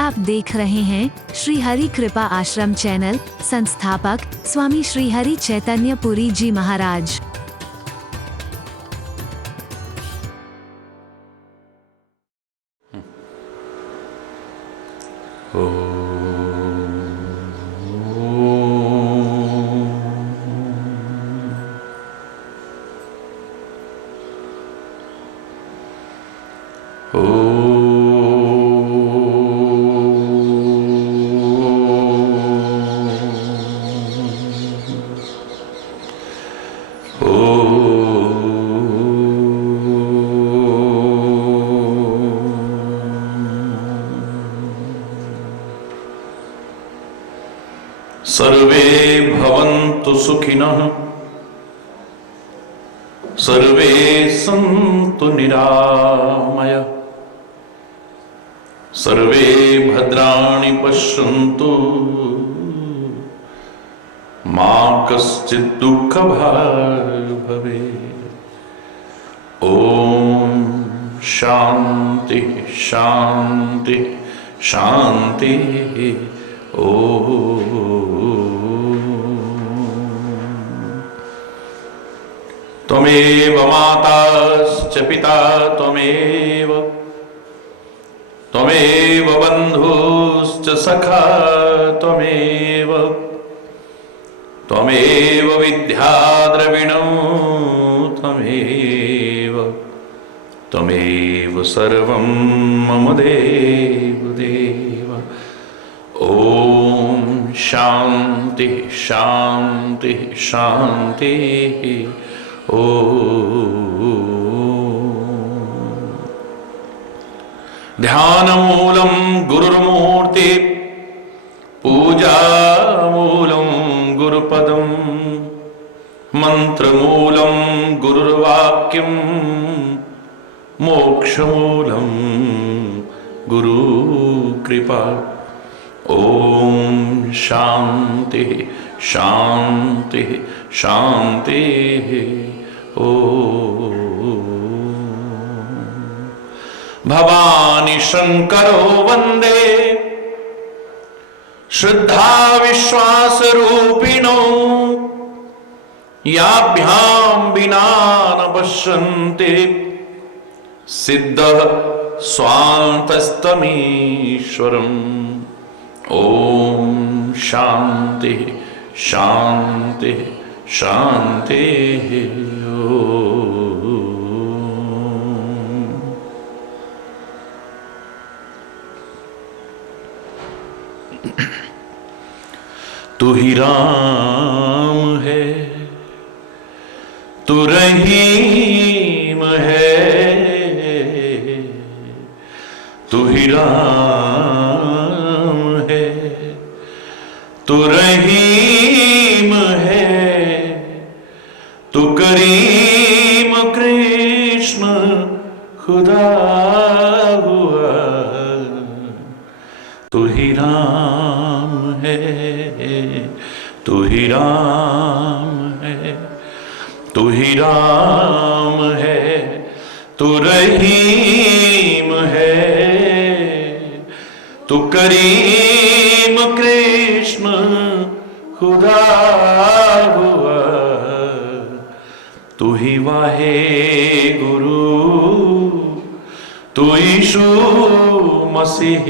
आप देख रहे हैं श्री हरि कृपा आश्रम चैनल। संस्थापक स्वामी श्री हरि चैतन्य पुरी जी महाराज। सर्वे भवन्तु सुखिनः, सर्वे सन्तु निरामयः, सर्वे भद्राणि पश्यन्तु, मा कश्चित् दुःखभाग् भवेत्। ॐ शान्ति शान्ति शान्तिः। त्वमेव माताश्च पिता त्वमेव, त्वमेव बन्धुश्च सखा त्वमेव, त्वमेव विद्या द्रविणो त्वमेव, त्वमेव सर्वं मम देव देव। ॐ शान्ति शान्ति शान्तिः। ध्यानमूलं गुरुर्मूर्ति, पूजामूलं गुरुपदं, मन्त्रमूलं गुरुर्वाक्यं, मोक्षमूलं गुरुकृपा। ॐ शान्ति शान्ति शान्तिः। भवानी शंकरो वंदे, श्रद्धा विश्वास रूपिणो, याभ्यां विना न पश्यन्ति, सिद्धः स्वान्तस्तमीश्वरम्। ॐ शान्ति शान्ति शान्तिः। तू ही राम है, तू रहीम है, तू ही राम है, तू रहीम है, तू करीम कृष्ण खुदा हुआ। तू ही राम है, तू ही राम है, तू ही राम है, तू रहीम है, तू करीम कृष्ण खुदा हुआ। तू ही वाहे गुरु, तू यीशु मसीह,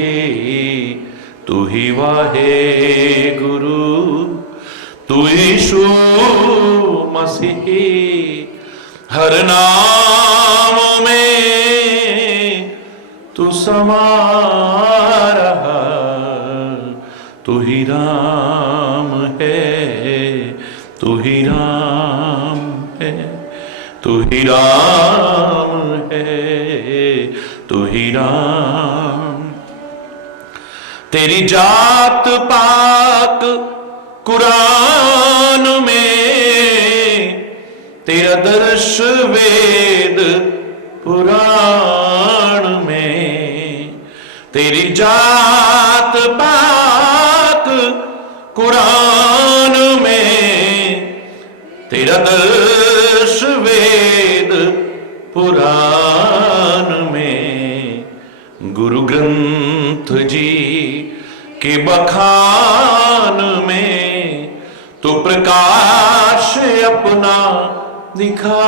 तू ही वाहे गुरु, तू यीशु मसीह। हर नाम में तू समा रहा। तू ही राम है, तू ही राम है, तू ही राम है, तू ही राम। तेरी जात पात कुरान में, तेरा दर्श वेद पुराण में, तेरी जात पात कुरान में, तेरा दर्श वेद पुराण में। गुरु ग्रंथ जी के बखान में तो प्रकाश अपना दिखा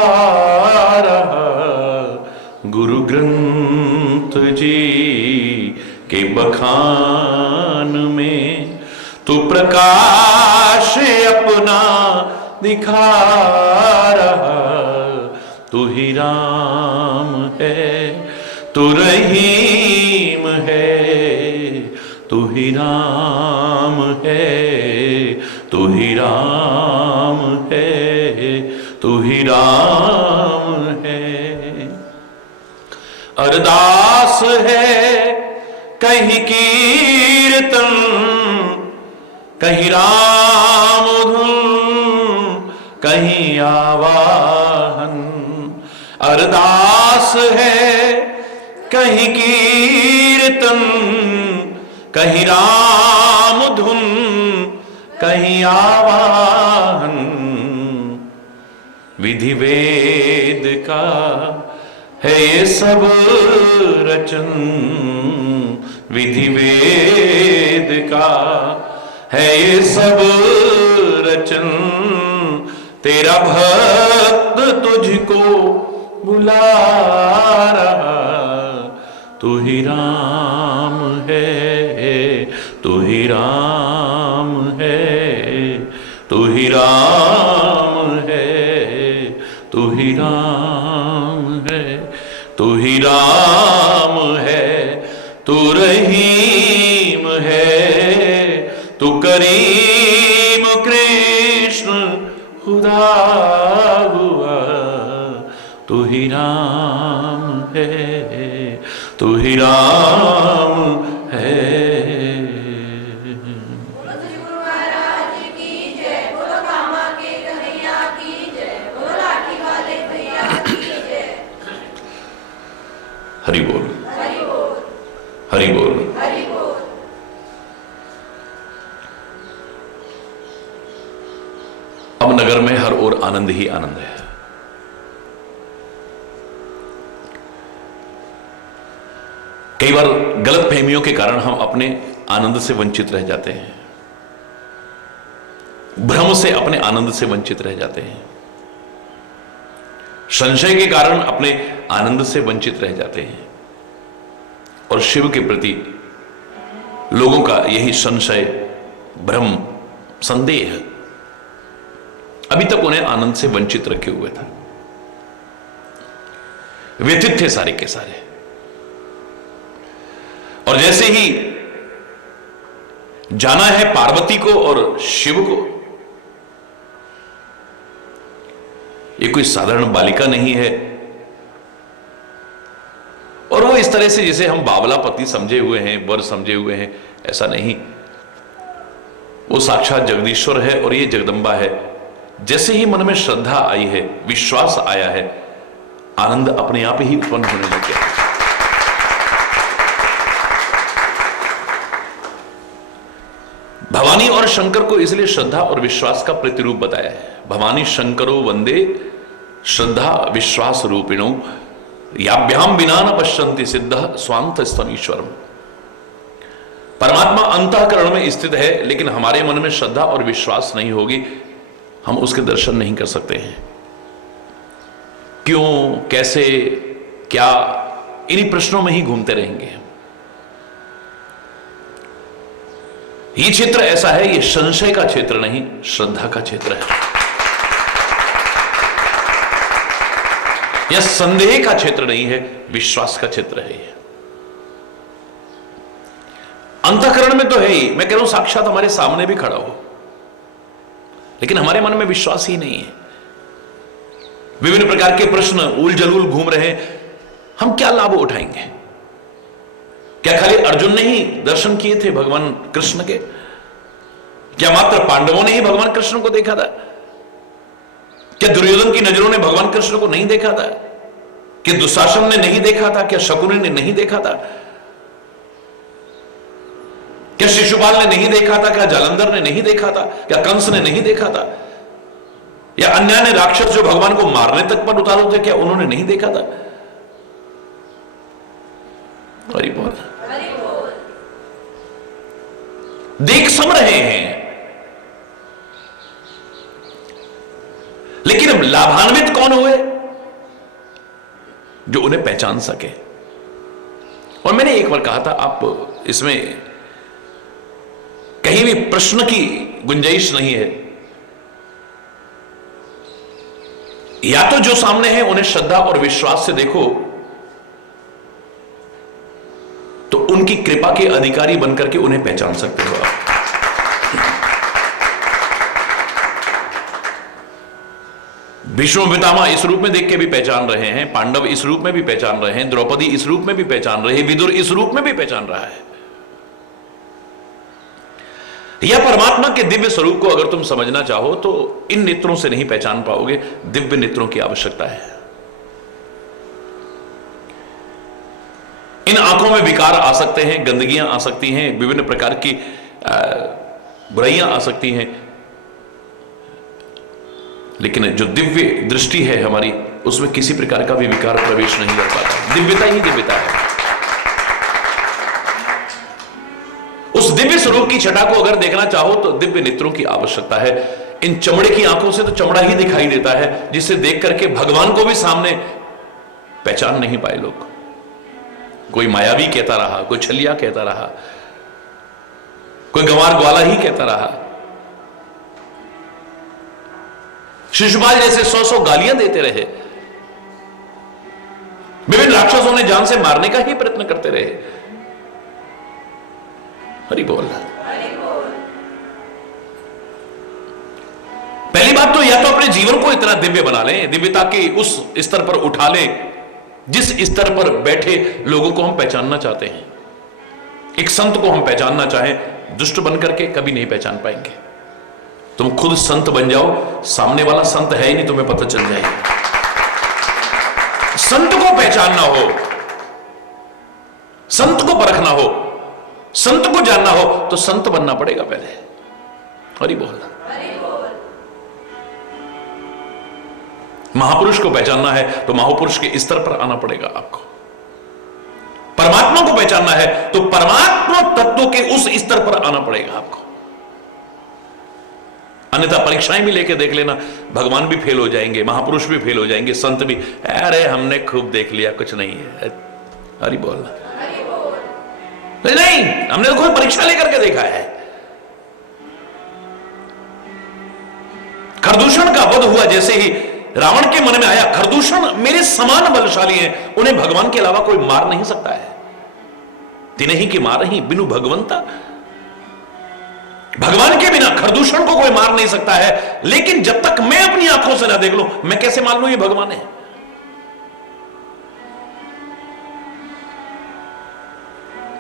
रहा। गुरु ग्रंथ जी के बखान में तो प्रकाश अपना दिखा रहा। तू ही राम है, तू रहीम है, तू ही राम है, तू ही राम है, तू ही राम है। अरदास है कहीं कीर्तन, कहीं राम धुन, कहीं आवाहन। अरदास है कहीं कीर्तन, कहीं राम धुन, कहीं आवाहन। विधि वेद का है ये सब रचन, विधि वेद का है ये सब रचन। तेरा भक्त तुझको बुला रहा। तू ही राम है, तू ही राम है, तू ही राम है, तू ही राम है, तू ही राम है, तू रहीम है, तू करीम कृष्ण खुदा हुआ। तू ही राम है, तू ही राम है। हरि बोल, हरि बोल। अब नगर में हर ओर आनंद ही आनंद है। कई बार गलत फहमियों के कारण हम अपने आनंद से वंचित रह जाते हैं, भ्रम से अपने आनंद से वंचित रह जाते हैं, संशय के कारण अपने आनंद से वंचित रह जाते हैं। और शिव के प्रति लोगों का यही संशय, भ्रम, संदेह अभी तक उन्हें आनंद से वंचित रखे हुए था। व्यथित थे सारे के सारे। और जैसे ही जाना है पार्वती को और शिव को, ये कोई साधारण बालिका नहीं है। और वो इस तरह से जैसे हम बावला पति समझे हुए हैं, वर समझे हुए हैं, ऐसा नहीं। वो साक्षात जगदीश्वर है और ये जगदम्बा है। जैसे ही मन में श्रद्धा आई है, विश्वास आया है, आनंद अपने आप ही उत्पन्न होने लग गया। भवानी और शंकर को इसलिए श्रद्धा और विश्वास का प्रतिरूप बताया है। भवानी शंकरो वंदे श्रद्धा विश्वास रूपिणो, याभ्याम बिना न पश्यन्ति सिद्ध स्वांत स्तमीश्वरम। परमात्मा अंतःकरण में स्थित है, लेकिन हमारे मन में श्रद्धा और विश्वास नहीं होगी, हम उसके दर्शन नहीं कर सकते हैं। क्यों, कैसे, क्या, इन्हीं प्रश्नों में ही घूमते रहेंगे। ये क्षेत्र ऐसा है, ये संशय का क्षेत्र नहीं, श्रद्धा का क्षेत्र है। यह संदेह का क्षेत्र नहीं है, विश्वास का क्षेत्र है। अंतःकरण में तो है ही, मैं कह रहा हूं साक्षात हमारे सामने भी खड़ा हो, लेकिन हमारे मन में विश्वास ही नहीं है। विभिन्न प्रकार के प्रश्न उल जलूल घूम रहे हैं, हम क्या लाभ उठाएंगे? क्या खाली अर्जुन ने ही दर्शन किए थे भगवान कृष्ण के? क्या मात्र पांडवों ने ही भगवान कृष्ण को देखा था? क्या दुर्योधन की नजरों ने भगवान कृष्ण को नहीं देखा था? क्या दुशासन ने नहीं देखा था? क्या शकुनी ने नहीं देखा था? क्या शिशुपाल ने नहीं देखा था? क्या जालंधर ने नहीं देखा था? क्या कंस ने नहीं देखा था? या अन्य ने राक्षस जो भगवान को मारने तक पर उतारू थे, क्या उन्होंने नहीं देखा था? हरि बोल। देख सब रहे हैं, लेकिन अब लाभान्वित कौन हुए? जो उन्हें पहचान सके। और मैंने एक बार कहा था, आप इसमें कहीं भी प्रश्न की गुंजाइश नहीं है। या तो जो सामने है उन्हें श्रद्धा और विश्वास से देखो, तो उनकी कृपा के अधिकारी बनकर के उन्हें पहचान सकते हो आप। भीष्म पितामह इस रूप में देख के भी पहचान रहे हैं, पांडव इस रूप में भी पहचान रहे हैं, द्रौपदी इस रूप में भी पहचान रहे हैं, विदुर इस रूप में भी पहचान रहा है। या परमात्मा के दिव्य स्वरूप को अगर तुम समझना चाहो तो इन नेत्रों से नहीं पहचान पाओगे, दिव्य नेत्रों की आवश्यकता है। इन आंखों में विकार आ सकते हैं, गंदगियां आ सकती हैं, विभिन्न प्रकार की बुराइयां आ सकती हैं, लेकिन जो दिव्य दृष्टि है हमारी, उसमें किसी प्रकार का भी विकार प्रवेश नहीं कर पाता। दिव्यता ही दिव्यता है। उस दिव्य स्वरूप की छटा को अगर देखना चाहो तो दिव्य नेत्रों की आवश्यकता है। इन चमड़े की आंखों से तो चमड़ा ही दिखाई देता है, जिसे देख करके भगवान को भी सामने पहचान नहीं पाए लोग। कोई मायावी कहता रहा, कोई छलिया कहता रहा, कोई गंवार ग्वाला ही कहता रहा, शिशुपाल जैसे 100 गालियां देते रहे, विभिन्न राक्षसों ने जान से मारने का ही प्रयत्न करते रहे। हरि बोल। पहली बात तो या तो अपने जीवन को इतना दिव्य बना लें, दिव्यता के उस स्तर पर उठा लें जिस स्तर पर बैठे लोगों को हम पहचानना चाहते हैं। एक संत को हम पहचानना चाहें, दुष्ट बनकर के कभी नहीं पहचान पाएंगे। तुम खुद संत बन जाओ, सामने वाला संत है ही नहीं, तुम्हें पता चल जाएगा। संत को पहचानना हो, संत को परखना हो, संत को जानना हो तो संत बनना पड़ेगा पहले। हरि बोल। महापुरुष को पहचानना है तो महापुरुष के स्तर पर आना पड़ेगा आपको। परमात्मा को पहचानना है तो परमात्मा तत्व के उस स्तर पर आना पड़ेगा आपको। अन्यथा परीक्षाएं भी लेके देख लेना, भगवान भी फेल हो जाएंगे, महापुरुष भी फेल हो जाएंगे, संत भी, अरे हमने खूब देख लिया, कुछ नहीं है। हरि बोल। नहीं, हमने तो कोई परीक्षा लेकर के देखा है। खरदूषण का वध हुआ, जैसे ही रावण के मन में आया खरदूषण मेरे समान बलशाली हैं, उन्हें भगवान के अलावा कोई मार नहीं सकता है। तिन्हें ही की मार ही बिनु भगवंता, भगवान के बिना खरदूषण को कोई मार नहीं सकता है। लेकिन जब तक मैं अपनी आंखों से ना देख लूं, मैं कैसे मान लूं ये भगवान है?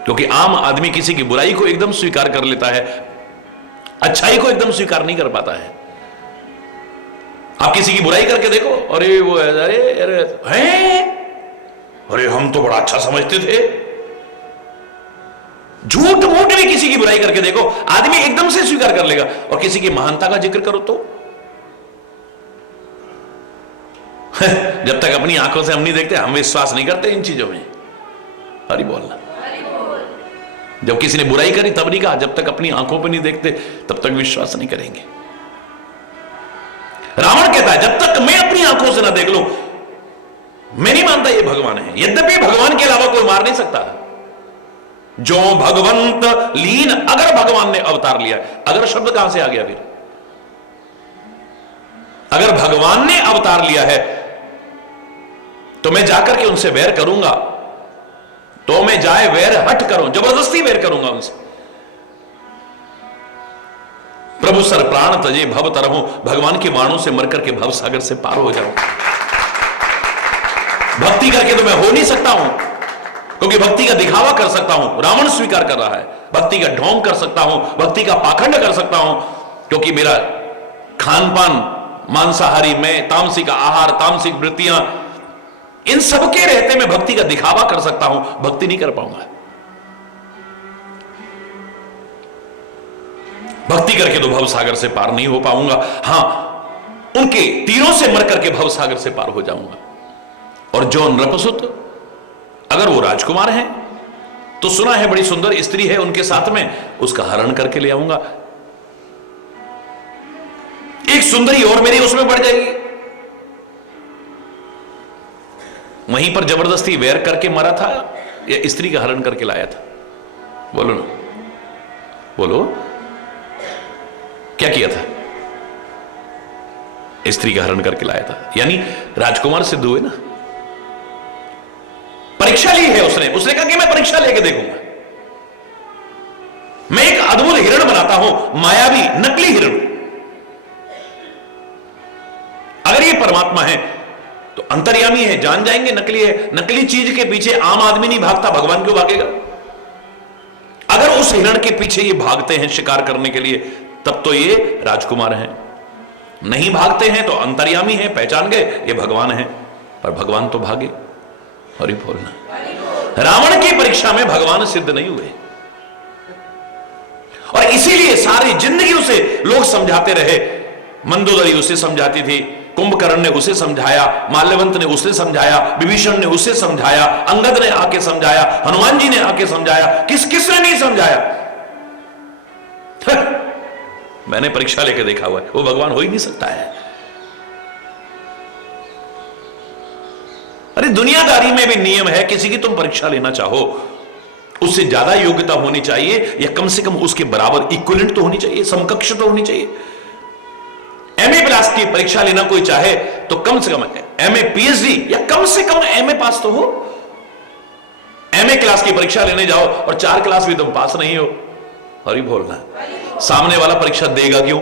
क्योंकि आम आदमी किसी की बुराई को एकदम स्वीकार कर लेता है, अच्छाई को एकदम स्वीकार नहीं कर पाता है। आप किसी की बुराई करके देखो, अरे वो अरे अरे हैं, अरे हम तो बड़ा अच्छा समझते थे। झूठ मूठ भी किसी की बुराई करके देखो, आदमी एकदम से स्वीकार कर लेगा। और किसी की महानता का जिक्र करो तो जब तक अपनी आंखों से हम नहीं देखते, हम विश्वास नहीं करते इन चीजों में। हरि बोलना। जब किसी ने बुराई करी तब नहीं कहा, जब तक अपनी आंखों पर नहीं देखते तब तक विश्वास नहीं करेंगे। रावण कहता है जब तक मैं अपनी आंखों से ना देख लूं, मैं नहीं मानता ये भगवान है। यद्यपि भगवान के अलावा कोई मार नहीं सकता। जो भगवंत लीन, अगर भगवान ने अवतार लिया, अगर शब्द कहां से आ गया फिर? अगर भगवान ने अवतार लिया है तो मैं जाकर के उनसे वैर करूंगा, तो मैं जाए वैर हट करूं, जबरदस्ती वैर करूंगा उनसे। प्रभु सर प्राण तजे भव तरहूं, भगवान के बाणों से मर करके भव सागर से पार हो जाऊं। भक्ति करके तो मैं हो नहीं सकता हूं, क्योंकि भक्ति का दिखावा कर सकता हूं, रावण स्वीकार कर रहा है। भक्ति का ढोंग कर सकता हूं, भक्ति का पाखंड कर सकता हूं, क्योंकि मेरा खान पान मांसाहारी, मैं तामसिक आहार, तामसिक वृत्तियां, इन सब के रहते मैं भक्ति का दिखावा कर सकता हूं, भक्ति नहीं कर पाऊंगा। भक्ति करके तो भव सागर से पार नहीं हो पाऊंगा। हां, उनके तीरों से मर करके भव सागर से पार हो जाऊंगा। और जो नृपसुत, अगर वो राजकुमार हैं तो सुना है बड़ी सुंदर स्त्री है उनके साथ में, उसका हरण करके ले आऊंगा। एक सुंदरी और मेरी उसमें बढ़ जाएगी। वहीं पर जबरदस्ती वैर करके मरा था या स्त्री का हरण करके लाया था? बोलो ना, बोलो, क्या किया था? स्त्री का हरण करके लाया था, यानी राजकुमार सिद्ध हुए ना। परीक्षा ली है उसने कहा कि मैं परीक्षा लेके देखूंगा, मैं एक अद्भुत हिरण बनाता हूं, मायावी नकली हिरण। अगर ये परमात्मा है तो अंतर्यामी है, जान जाएंगे नकली है। नकली चीज के पीछे आम आदमी नहीं भागता, भगवान क्यों भागेगा? अगर उस हिरण के पीछे ये भागते हैं शिकार करने के लिए, तब तो ये राजकुमार हैं। नहीं भागते हैं तो अंतर्यामी है, पहचान गए ये भगवान है। पर भगवान तो भागे। हरि बोलना। रावण की परीक्षा में भगवान सिद्ध नहीं हुए, और इसीलिए सारी जिंदगी उसे लोग समझाते रहे। मंदोदरी उसे समझाती थी, कुंभकर्ण ने उसे समझाया, माल्यवंत ने उसे समझाया, विभीषण ने उसे समझाया, अंगद ने आके समझाया, हनुमान जी ने आके समझाया, किसने नहीं समझाया? मैंने परीक्षा लेकर देखा हुआ है, वो भगवान हो ही नहीं सकता है। अरे दुनियादारी में भी नियम है, किसी की तुम परीक्षा लेना चाहो, उससे ज्यादा योग्यता होनी चाहिए, या कम से कम उसके बराबर इक्विवेलेंट तो होनी चाहिए, समकक्ष तो होनी चाहिए। एमए क्लास की परीक्षा लेना कोई चाहे तो कम से कम एमए पीएचडी या कम से कम एमए पास तो हो। एमए क्लास की परीक्षा लेने जाओ और 4 क्लास भी तुम पास नहीं हो, हरि बोलना। सामने वाला परीक्षा देगा क्यों?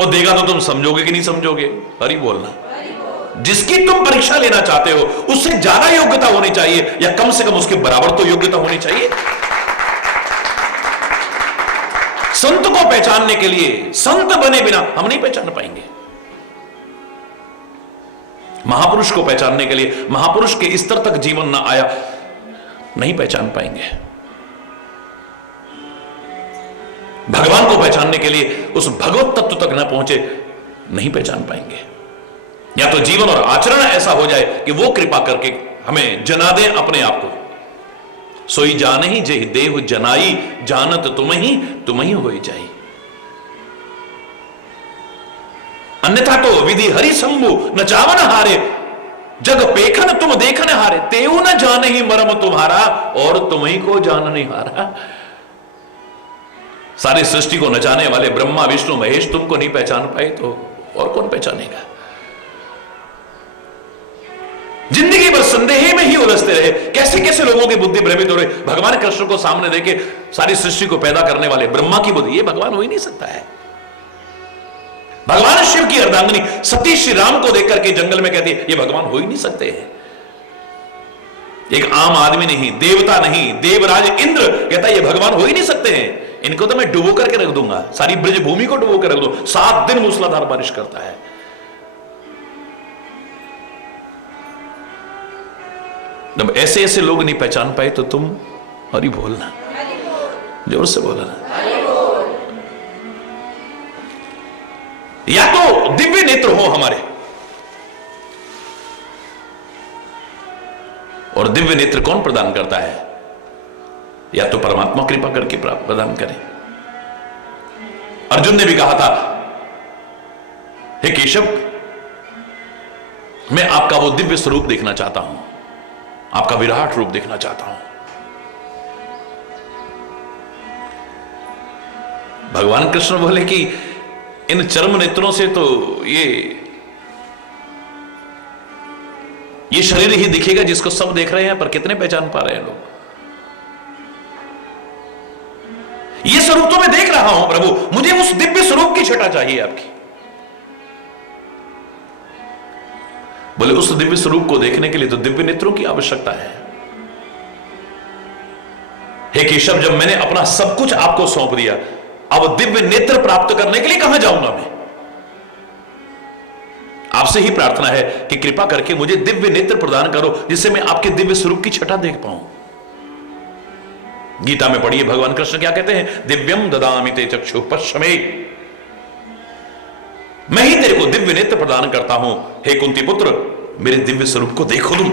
और देगा तो तुम समझोगे कि नहीं समझोगे? हरि बोलना। जिसकी तुम परीक्षा लेना चाहते हो उससे ज्यादा योग्यता होनी चाहिए, या कम से कम उसके बराबर तो योग्यता होनी चाहिए। संत को पहचानने के लिए, संत बने बिना हम नहीं पहचान पाएंगे। महापुरुष को पहचानने के लिए, महापुरुष के स्तर तक जीवन ना आया, नहीं पहचान पाएंगे। भगवान को पहचानने के लिए उस भगवत तत्व तक ना पहुंचे, नहीं पहचान पाएंगे। या तो जीवन और आचरण ऐसा हो जाए कि वो कृपा करके हमें जना दे अपने आप को। सोई जाने ही जे देव जनाई, जानत तुम ही होई जाई। अन्यथा तो विधि हरि शंभु न चावन हारे, जग पेखन तुम देखन हारे, तेऊ न जाने ही मरम तुम्हारा, और तुम ही को जानने हारा। सारी सृष्टि को न जाने वाले ब्रह्मा विष्णु महेश तुमको नहीं पहचान पाए तो और कौन पहचानेगा? जिंदगी भर संदेह में ही उलझते रहे। कैसे कैसे लोगों की बुद्धि भ्रमित हो रही। भगवान कृष्ण को सामने देके सारी सृष्टि को पैदा करने वाले ब्रह्मा की बुद्धि, ये भगवान हो ही नहीं सकता है। भगवान शिव की अर्धांगिनी सती श्री राम को देख करके जंगल में कहती है ये भगवान हो ही नहीं सकते हैं। एक आम आदमी नहीं, देवता नहीं, देवराज इंद्र कहता है ये भगवान हो ही नहीं सकते हैं। इनको तो मैं डुबो करके रख दूंगा, सारी ब्रज भूमि को डुबो कर रख दूंगा। 7 दिन मूसलाधार बारिश करता है। जब ऐसे ऐसे लोग नहीं पहचान पाए तो तुम हरि बोलना, जोर से बोलना। या तो दिव्य नेत्र हो हमारे, और दिव्य नेत्र कौन प्रदान करता है? या तो परमात्मा कृपा करके प्रदान करें। अर्जुन ने भी कहा था, हे केशव, मैं आपका वो दिव्य स्वरूप देखना चाहता हूं, आपका विराट रूप देखना चाहता हूं। भगवान कृष्ण बोले कि इन चर्म नेत्रों से तो ये शरीर ही दिखेगा जिसको सब देख रहे हैं, पर कितने पहचान पा रहे हैं लोग? ये स्वरूप तो मैं देख रहा हूं प्रभु, मुझे उस दिव्य स्वरूप की छटा चाहिए आपकी। बोले उस दिव्य स्वरूप को देखने के लिए तो दिव्य नेत्रों की आवश्यकता है। हे केशव, जब मैंने अपना सब कुछ आपको सौंप दिया, अब दिव्य नेत्र प्राप्त करने के लिए कहां जाऊंगा मैं? आपसे ही प्रार्थना है कि कृपा करके मुझे दिव्य नेत्र प्रदान करो, जिससे मैं आपके दिव्य स्वरूप की छटा देख पाऊं। गीता में पढ़िए भगवान कृष्ण क्या कहते हैं, दिव्यम ददामि ते चक्षु पश्चिमे, मैं ही तेरे को दिव्य नेत्र प्रदान करता हूं। हे कुंती पुत्र, मेरे दिव्य स्वरूप को देखो तुम।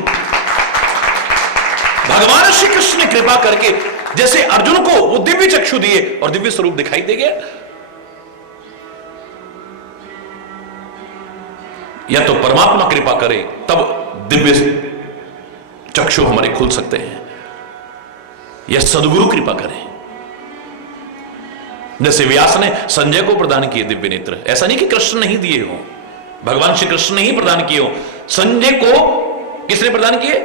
भगवान श्री कृष्ण ने कृपा करके जैसे अर्जुन को वो दिव्य चक्षु दिए और दिव्य स्वरूप दिखाई दे गया, या तो परमात्मा कृपा करे तब दिव्य चक्षु हमारे खुल सकते हैं, या सदगुरु कृपा करे। जैसे व्यास ने संजय को प्रदान किए दिव्य नेत्र, ऐसा नहीं कि कृष्ण नहीं दिए हो, भगवान श्री कृष्ण ने ही प्रदान किए हो। संजय को किसने प्रदान किए?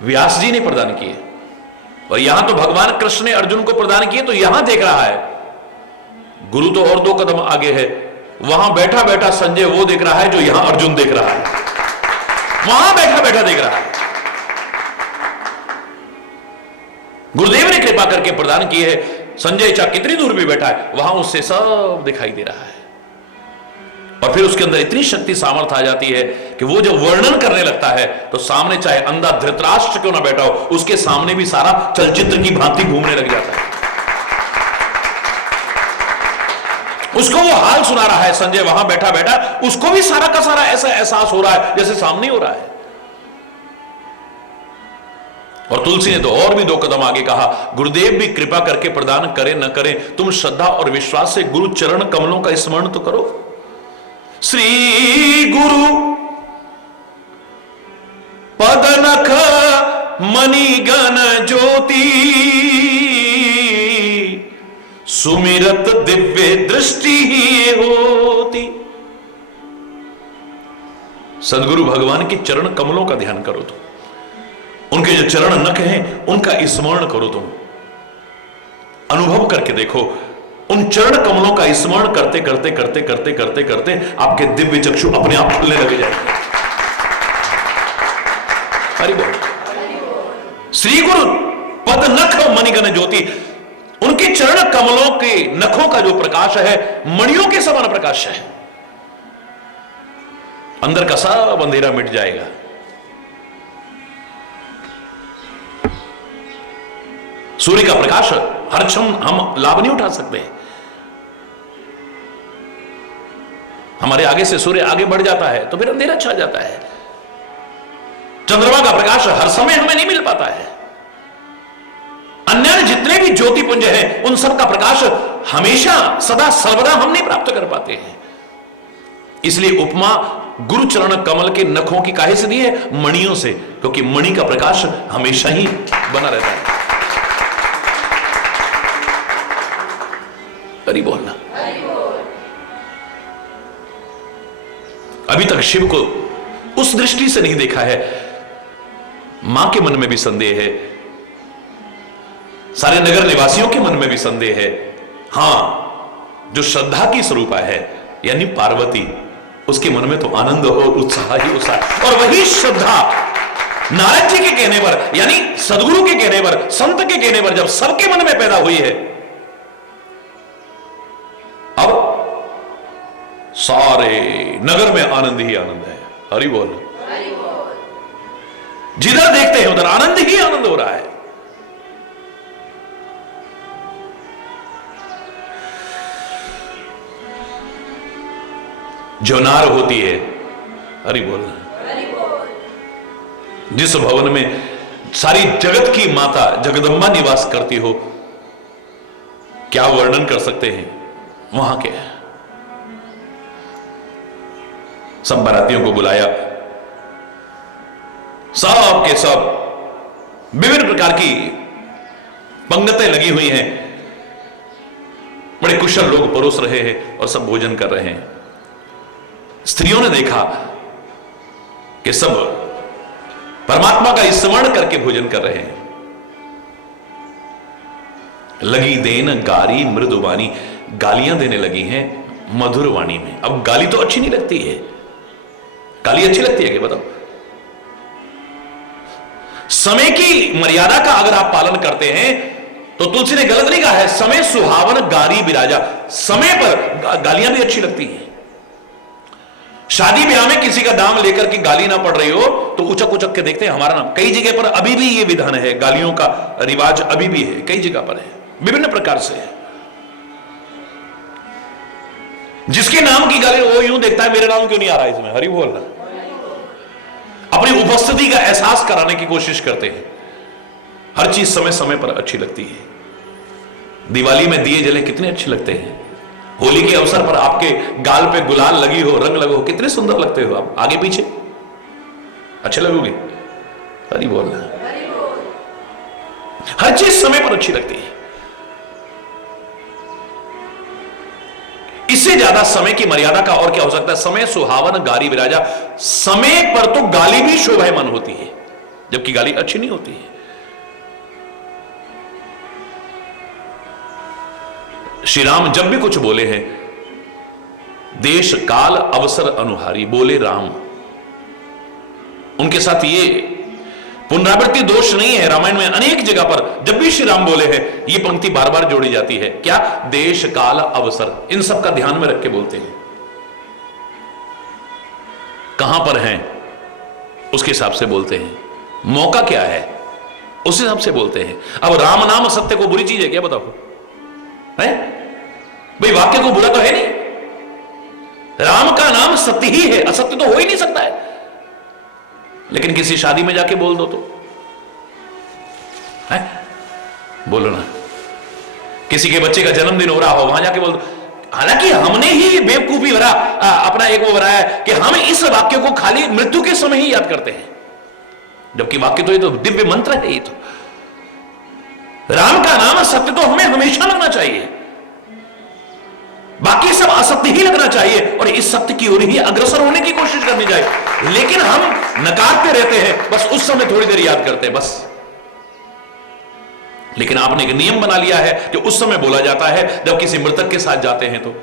व्यास जी ने प्रदान किए। और यहां तो भगवान कृष्ण ने अर्जुन को प्रदान किए, तो यहां देख रहा है गुरु तो और 2 कदम आगे है, वहां बैठा बैठा संजय वो देख रहा है जो यहां अर्जुन देख रहा है, वहां बैठा बैठा देख रहा है। गुरुदेव ने कृपा करके प्रदान किए है। संजय चाहे कितनी दूर भी बैठा है, वहां उससे सब दिखाई दे रहा है, और फिर उसके अंदर इतनी शक्ति सामर्थ्य आ जाती है कि वो जब वर्णन करने लगता है तो सामने चाहे अंधा धृतराष्ट्र क्यों ना बैठा हो, उसके सामने भी सारा चलचित्र की भांति घूमने लग जाता है। उसको वो हाल सुना रहा है संजय वहां बैठा बैठा, उसको भी सारा का सारा ऐसा एहसास हो रहा है जैसे सामने हो रहा है। और तुलसी ने तो और भी 2 कदम आगे कहा, गुरुदेव भी कृपा करके प्रदान करें न करें, तुम श्रद्धा और विश्वास से गुरु चरण कमलों का स्मरण तो करो। श्री गुरु पदनख मणिगण ज्योति, सुमिरत दिव्य दृष्टि होती। सदगुरु भगवान के चरण कमलों का ध्यान करो तुम, उनके जो चरण नख हैं उनका स्मरण करो तुम, अनुभव करके देखो। उन चरण कमलों का स्मरण करते करते करते करते करते करते आपके दिव्य चक्षु अपने आप खुलने लगे जाएंगे। हरि बोल। श्री गुरु पद नख मणिगण ज्योति, उनके चरण कमलों के नखों का जो प्रकाश है मणियों के समान प्रकाश है, अंदर का सब अंधेरा मिट जाएगा। सूर्य का प्रकाश हर क्षण हम लाभ नहीं उठा सकते, हमारे आगे से सूर्य आगे बढ़ जाता है तो फिर अंधेरा छा जाता है। चंद्रमा का प्रकाश हर समय हमें नहीं मिल पाता है, अन्य जितने भी ज्योतिपुंज हैं उन सब का प्रकाश हमेशा सदा सर्वदा हम नहीं प्राप्त कर पाते हैं। इसलिए उपमा गुरु चरण कमल के नखों की काहे से दी है? मणियों से, क्योंकि मणि का प्रकाश हमेशा ही बना रहता है। हरि बोलना। अभी तक शिव को उस दृष्टि से नहीं देखा है, मां के मन में भी संदेह है, सारे नगर निवासियों के मन में भी संदेह है। हां, जो श्रद्धा की स्वरूपा है यानी पार्वती, उसके मन में तो आनंद और उत्साह ही उत्साह। और वही श्रद्धा नारद जी के कहने पर यानी सदगुरु के कहने पर, संत के कहने पर जब सबके मन में पैदा हुई है, अब सारे नगर में आनंद ही आनंद है। हरि बोल। जिधर देखते हैं उधर आनंद ही आनंद हो रहा है। जो नार होती है, हरि बोल, जिस भवन में सारी जगत की माता जगदम्बा निवास करती हो, क्या वर्णन कर सकते हैं वहां के। सब बारातियों को बुलाया, सब के सब विभिन्न प्रकार की पंगतें लगी हुई हैं, बड़े कुशल लोग परोस रहे हैं और सब भोजन कर रहे हैं। स्त्रियों ने देखा कि सब परमात्मा का स्मरण करके भोजन कर रहे हैं। लगी देन गारी मृदुवाणी, गालियां देने लगी हैं मधुर वाणी में। अब गाली तो अच्छी नहीं लगती है, गाली अच्छी लगती है क्या बताओ? समय की मर्यादा का अगर आप पालन करते हैं तो तुलसी ने गलत नहीं कहा है, समय सुहावन गारी बिराजा, समय पर गालियां भी अच्छी लगती हैं। शादी ब्याह में किसी का नाम लेकर के गाली ना पड़ रही हो तो उचक उचक के देखते हैं हमारा नाम। कई जगह पर अभी भी ये विधान है, गालियों का रिवाज अभी भी है, कई जगह पर है, विभिन्न प्रकार से है। जिसके नाम की गाली वो यूं देखता है मेरे नाम क्यों नहीं आ रहा इसमें। हरि बोल। अपनी उपस्थिति का एहसास कराने की कोशिश करते हैं। हर चीज समय समय पर अच्छी लगती है। दिवाली में दिए जले कितने अच्छे लगते हैं। होली के अवसर पर आपके गाल पे गुलाल लगी हो, रंग लगो, कितने सुंदर लगते हो आप। आगे पीछे अच्छे लगोगे। हरी बोल। हर चीज समय पर अच्छी लगती है। इससे ज्यादा समय की मर्यादा का और क्या हो सकता है। समय सुहावन गारी विराजा। समय पर तो गाली भी शोभायमान होती है, जबकि गाली अच्छी नहीं होती है। श्री राम जब भी कुछ बोले हैं, देश काल अवसर अनुहारी बोले राम। उनके साथ ये पुनरावृत्ति दोष नहीं है। रामायण में अनेक जगह पर जब भी श्री राम बोले हैं, ये पंक्ति बार बार जोड़ी जाती है। क्या? देश काल अवसर, इन सब का ध्यान में रख के बोलते हैं। कहां पर हैं उसके हिसाब से बोलते हैं। मौका क्या है उस हिसाब से बोलते हैं। अब राम नाम सत्य को बुरी चीज है क्या? बताओ है भाई, वाक्य को बुरा तो है नहीं। राम का नाम सत्य ही है, असत्य तो हो ही नहीं सकता है। लेकिन किसी शादी में जाके बोल दो तो है, बोलो ना। किसी के बच्चे का जन्मदिन हो रहा हो, वहां जाके बोल दो। हालांकि हमने ही बेवकूफी भरा अपना एक वो बनाया कि हम इस वाक्य को खाली मृत्यु के समय ही याद करते हैं, जबकि वाक्य तो ये तो दिव्य मंत्र है। ये तो राम का नाम सत्य तो हमें हमेशा लगना चाहिए, बाकी सब असत्य ही लगना चाहिए और इस सत्य की ओर ही अग्रसर होने की कोशिश करनी चाहिए। लेकिन हम नकारते रहते हैं, बस उस समय थोड़ी देर याद करते हैं बस। लेकिन आपने एक नियम बना लिया है कि उस समय बोला जाता है जब किसी मृतक के साथ जाते हैं, तो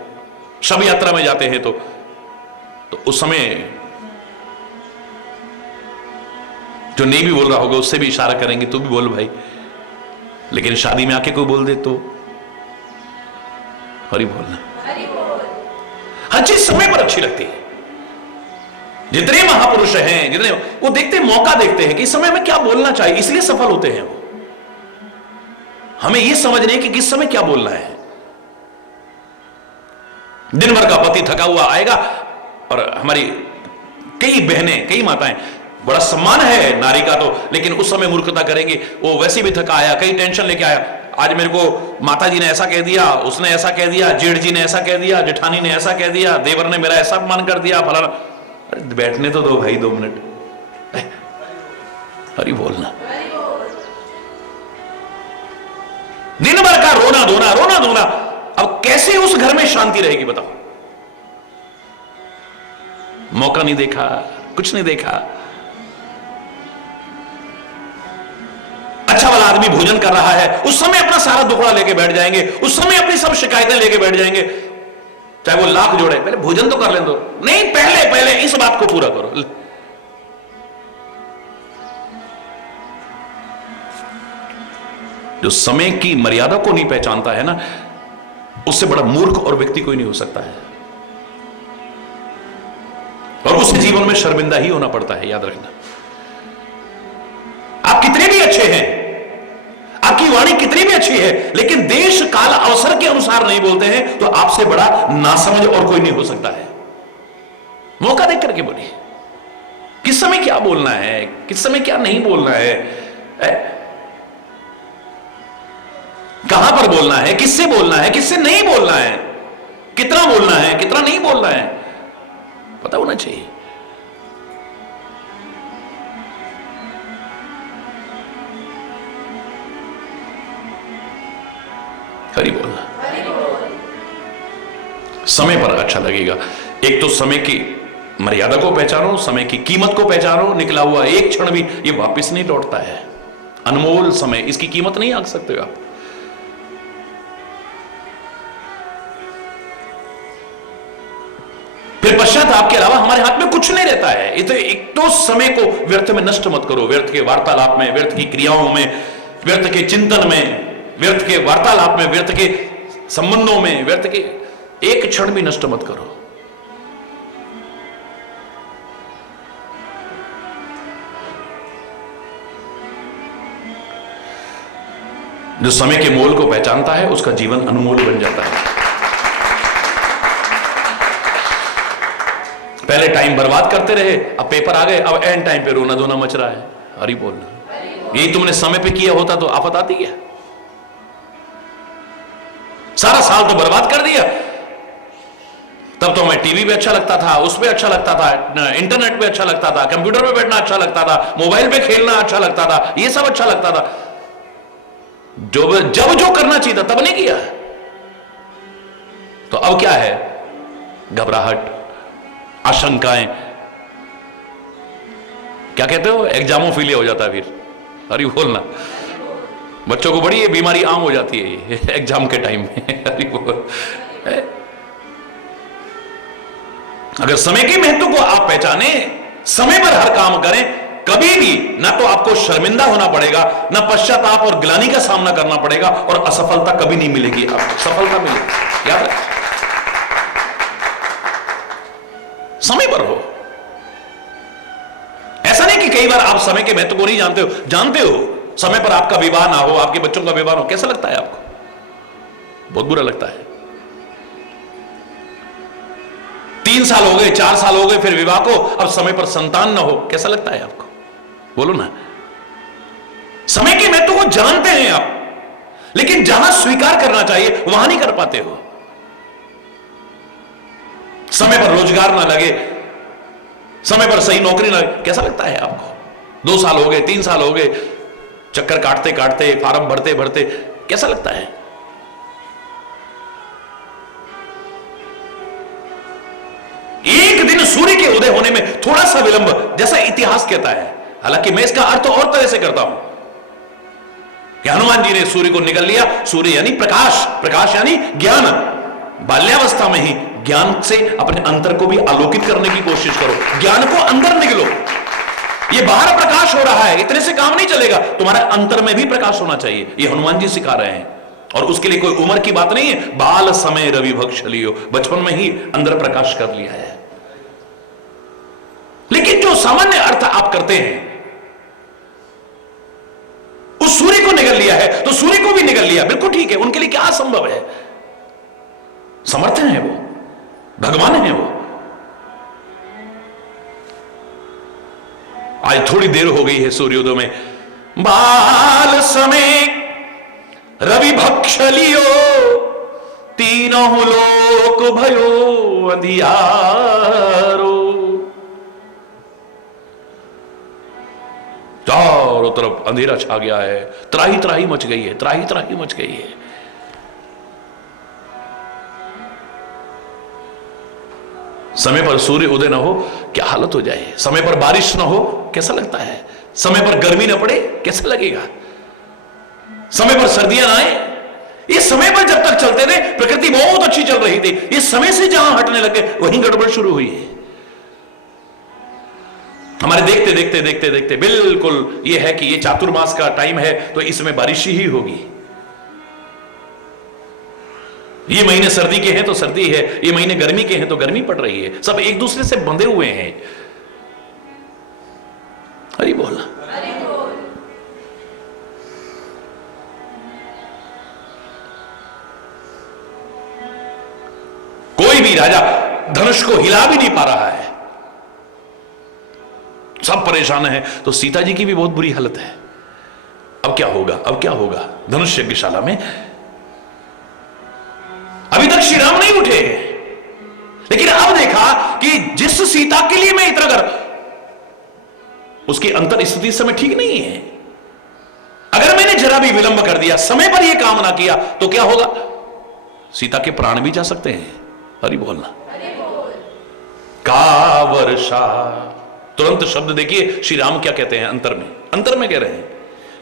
शव यात्रा में जाते हैं, तो उस समय जो नहीं भी बोल रहा होगा उससे भी इशारा करेंगे, तू भी बोल भाई। लेकिन शादी में आके कोई बोल दे तो हरि बोलना। हर चीज समय पर अच्छी लगती है। जितने महापुरुष हैं, जितने वो देखते मौका देखते हैं कि इस समय में क्या बोलना चाहिए, इसलिए सफल होते हैं वो। हमें यह समझने कि किस समय क्या बोलना है। दिन भर का पति थका हुआ आएगा और हमारी कई बहनें, कई माताएं, बड़ा सम्मान है नारी का तो, लेकिन उस समय मूर्खता करेंगे। वो वैसे भी थका आया, कई टेंशन लेके आया, आज मेरे को माता जी ने ऐसा कह दिया, उसने ऐसा कह दिया, जेठ जी ने ऐसा कह दिया, जेठानी ने ऐसा कह दिया, देवर ने मेरा ऐसा अपमान कर दिया, फलाना। बैठने तो दो भाई 2 मिनट, हरि बोलना। दिन भर का रोना धोना, रोना धोना, अब कैसे उस घर में शांति रहेगी बताओ। मौका नहीं देखा, कुछ नहीं देखा। अच्छा वाला आदमी भोजन कर रहा है, उस समय अपना सारा दुखड़ा लेके बैठ जाएंगे, उस समय अपनी सब शिकायतें लेके बैठ जाएंगे, चाहे वो लाख जोड़े, पहले भोजन तो कर लें दो। नहीं, पहले इस बात को पूरा करो। जो समय की मर्यादा को नहीं पहचानता है ना, उससे बड़ा मूर्ख और व्यक्ति कोई नहीं हो सकता है, और उसे जीवन में शर्मिंदा ही होना पड़ता है। याद रखना, आप कितने भी अच्छे हैं, आपकी वाणी कितनी भी अच्छी है, लेकिन देश काल अवसर के अनुसार नहीं बोलते हैं तो आपसे बड़ा नासमझ और कोई नहीं हो सकता है। मौका देख करके बोलिए, किस समय क्या बोलना है, किस समय क्या नहीं बोलना है, कहां पर बोलना है, किससे बोलना है, किससे नहीं बोलना है, कितना बोलना है, कितना नहीं बोलना है, पता होना चाहिए। हरि बोलना। समय पर अच्छा लगेगा। एक तो समय की मर्यादा को पहचानो, समय की कीमत को पहचानो। निकला हुआ एक क्षण भी ये वापस नहीं लौटता है, अनमोल समय, इसकी कीमत नहीं आंक सकते आप। फिर पश्चात आपके अलावा हमारे हाथ में कुछ नहीं रहता है। एक तो समय को व्यर्थ में नष्ट मत करो, व्यर्थ के वार्तालाप में, व्यर्थ की क्रियाओं में, व्यर्थ के चिंतन में, व्यर्थ के वार्तालाप में, व्यर्थ के संबंधों में, व्यर्थ के एक क्षण भी नष्ट मत करो। जो समय के मोल को पहचानता है उसका जीवन अनमोल बन जाता है। पहले टाइम बर्बाद करते रहे, अब पेपर आ गए, अब एंड टाइम पे रोना धोना मच रहा है। हरि बोलना। यही तुमने समय पे किया होता तो आफत आती क्या? सारा साल तो बर्बाद कर दिया। तब तो हमें टीवी पे अच्छा लगता था, उस पे अच्छा लगता था, इंटरनेट पे अच्छा लगता था, कंप्यूटर पे बैठना अच्छा लगता था, मोबाइल पे खेलना अच्छा लगता था, ये सब अच्छा लगता था। जब जो करना चाहिए था तब नहीं किया। तो अब क्या है? घबराहट, आशंकाएं, क्या कहते हो, एग्जामोफिलिया हो जाता है फिर। अरे बोलना, बच्चों को बड़ी ये बीमारी आम हो जाती है ये एग्जाम के टाइम में। अरे बोल, अगर समय के महत्व को आप पहचाने, समय पर हर काम करें, कभी भी ना तो आपको शर्मिंदा होना पड़ेगा, ना पश्चाताप और ग्लानि का सामना करना पड़ेगा, और असफलता कभी नहीं मिलेगी आपको, सफलता मिलेगी। याद है, समय पर हो। ऐसा नहीं कि कई बार आप समय के महत्व को नहीं जानते हो, जानते हो। समय पर आपका विवाह ना हो, आपके बच्चों का विवाह हो, कैसा लगता है आपको? बहुत बुरा लगता है। 3 साल हो गए, 4 साल हो गए फिर विवाह को, अब समय पर संतान ना हो, कैसा लगता है आपको? बोलो ना। समय के महत्व को जानते हैं आप, लेकिन जहां स्वीकार करना चाहिए वहां नहीं कर पाते हो। समय पर रोजगार ना लगे, समय पर सही नौकरी ना लगे, कैसा लगता है आपको? 2 साल हो गए, 3 साल हो गए, चक्कर काटते काटते, फार्म भरते भरते, कैसा लगता है? एक दिन सूर्य के उदय होने में थोड़ा सा विलंब, जैसा इतिहास कहता है, हालांकि मैं इसका अर्थ और तरह से करता हूं कि हनुमान जी ने सूर्य को निगल लिया। सूर्य यानी प्रकाश, प्रकाश यानी ज्ञान। बाल्यावस्था में ही ज्ञान से अपने अंतर को भी आलोकित करने की कोशिश करो, ज्ञान को अंदर निगलो। ये बाहर प्रकाश हो रहा है, इतने से काम नहीं चलेगा, तुम्हारे अंतर में भी प्रकाश होना चाहिए। ये हनुमान जी सिखा रहे हैं, और उसके लिए कोई उम्र की बात नहीं है। बाल समय रवि भक्ष लियो, बचपन में ही अंदर प्रकाश कर लिया है। लेकिन जो सामान्य अर्थ आप करते हैं, उस सूर्य को निगल लिया है तो सूर्य को भी निगल लिया, बिल्कुल ठीक है। उनके लिए क्या असंभव है? समर्थ है वो, भगवान है वो। आज थोड़ी देर हो गई है सूर्योदय में, बाल समय रवि भक्ष लियो, तीनों लोक भयो अंधियारो। चारों तरफ अंधेरा छा गया है, त्राही त्राही मच गई है, त्राही त्राही मच गई है। समय पर सूर्य उदय ना हो, क्या हालत हो जाए। समय पर बारिश ना हो, कैसा लगता है। समय पर गर्मी ना पड़े, कैसा लगेगा। समय पर सर्दियां ना आए, ये समय पर जब तक चलते थे प्रकृति बहुत अच्छी चल रही थी। ये समय से जहां हटने लगे वहीं गड़बड़ शुरू हुई है। हमारे देखते देखते देखते देखते बिल्कुल ये है कि ये चातुर्मास का टाइम है तो इसमें बारिश ही होगी। ये महीने सर्दी के हैं तो सर्दी है, ये महीने गर्मी के हैं तो गर्मी पड़ रही है। सब एक दूसरे से बंधे हुए हैं। हरि बोल। कोई भी राजा धनुष को हिला भी नहीं पा रहा है, सब परेशान है। तो सीता जी की भी बहुत बुरी हालत है। अब क्या होगा, अब क्या होगा। धनुष यज्ञशाला में अभी तक श्री राम नहीं उठे, लेकिन अब देखा कि जिस सीता के लिए मैं इतना कर, उसकी अंतर स्थिति इस समय ठीक नहीं है। अगर मैंने जरा भी विलंब कर दिया, समय पर यह काम ना किया, तो क्या होगा, सीता के प्राण भी जा सकते हैं। हरि बोलना। का वर्षा, तुरंत शब्द देखिए श्री राम क्या कहते हैं अंतर में, अंतर में कह रहे हैं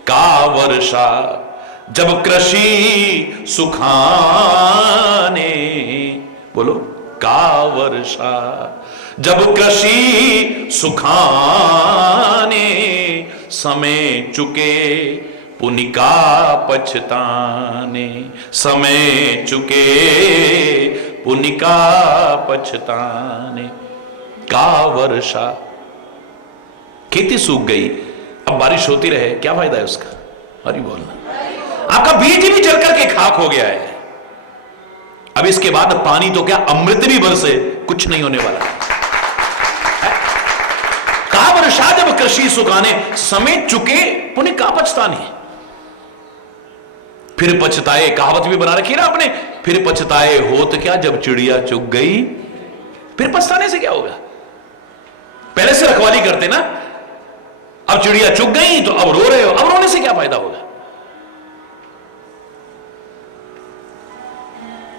का वर्षा जब कृषि सुखाने। बोलो, का वर्षा जब कृषि सुखाने, समय चुके पुनिका पछताने। समय चुके पुनिका पछताने। का वर्षा, खेती सूख गई, अब बारिश होती रहे, क्या फायदा है उसका। हरि बोलना। आपका बीज भी जल करके खाक हो गया है। अब इसके बाद पानी तो क्या अमृत भी बरसे, कुछ नहीं होने वाला है। का वर्षा जब कृषि सुखाने, समय चुके पुण्य का पछताने, फिर पछताए, कहावत भी बना रखी ना आपने, फिर पछताए होत क्या जब चिड़िया चुग गई। फिर पछताने से क्या होगा, पहले से रखवाली करते ना, अब चिड़िया चुग गई तो अब रो रहे हो, अब रोने से क्या फायदा होगा।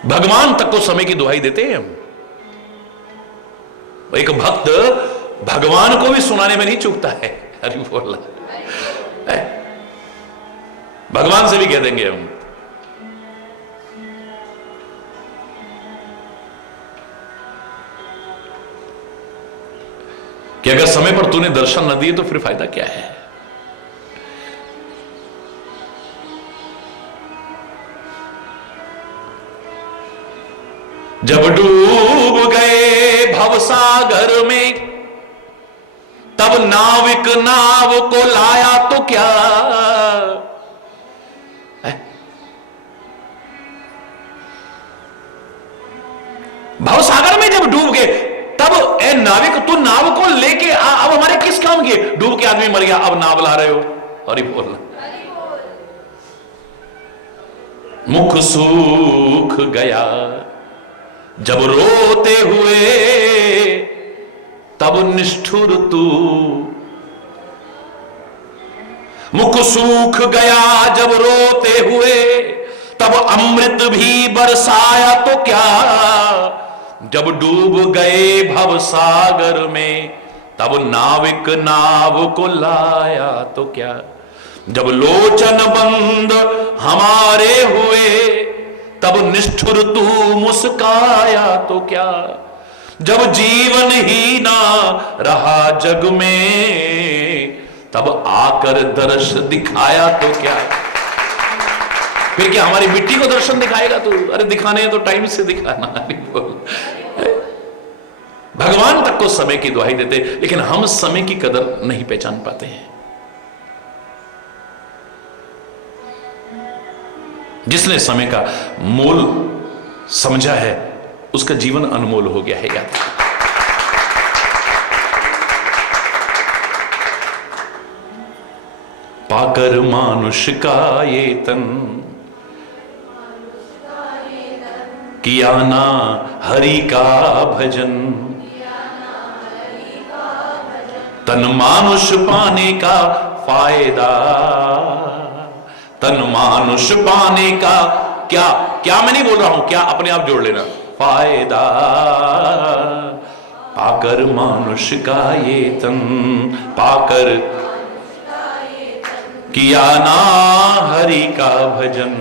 भगवान तक को समय की दुहाई देते हैं हम। एक भक्त भगवान को भी सुनाने में नहीं चूकता है। अरे बोला भगवान से भी कह देंगे हम कि अगर समय पर तूने दर्शन न दिए तो फिर फायदा क्या है। जब डूब गए भवसागर में तब नाविक नाव को लाया तो क्या। भवसागर में जब डूब गए तब ए नाविक तू नाव को लेके आ, अब हमारे किस काम के, डूब के आदमी मर गया अब नाव ला रहे हो। अरे बोल, मुख सूख गया जब रोते हुए तब निष्ठुर तू। मुख सूख गया जब रोते हुए तब अमृत भी बरसाया तो क्या। जब डूब गए भव सागर में तब नाविक नाव को लाया तो क्या। जब लोचन बंद हमारे हुए तब निष्ठुर तू मुस्काया तो क्या। जब जीवन ही ना रहा जग में तब आकर दर्श दिखाया तो क्या। फिर क्या हमारी मिट्टी को दर्शन दिखाएगा तू। अरे दिखाने तो टाइम से दिखाना। भगवान तक को समय की दुहाई देते, लेकिन हम समय की कदर नहीं पहचान पाते हैं। जिसने समय का मोल समझा है उसका जीवन अनमोल हो गया है। याद पाकर मानुष का ये तन किया ना हरि का भजन। तन मानुष पाने का फायदा, तन मानुष पाने का क्या क्या मैं नहीं बोल रहा हूं, क्या अपने आप जोड़ लेना, फायदा पाकर मानुष का ये तन पाकर किया ना हरि का भजन।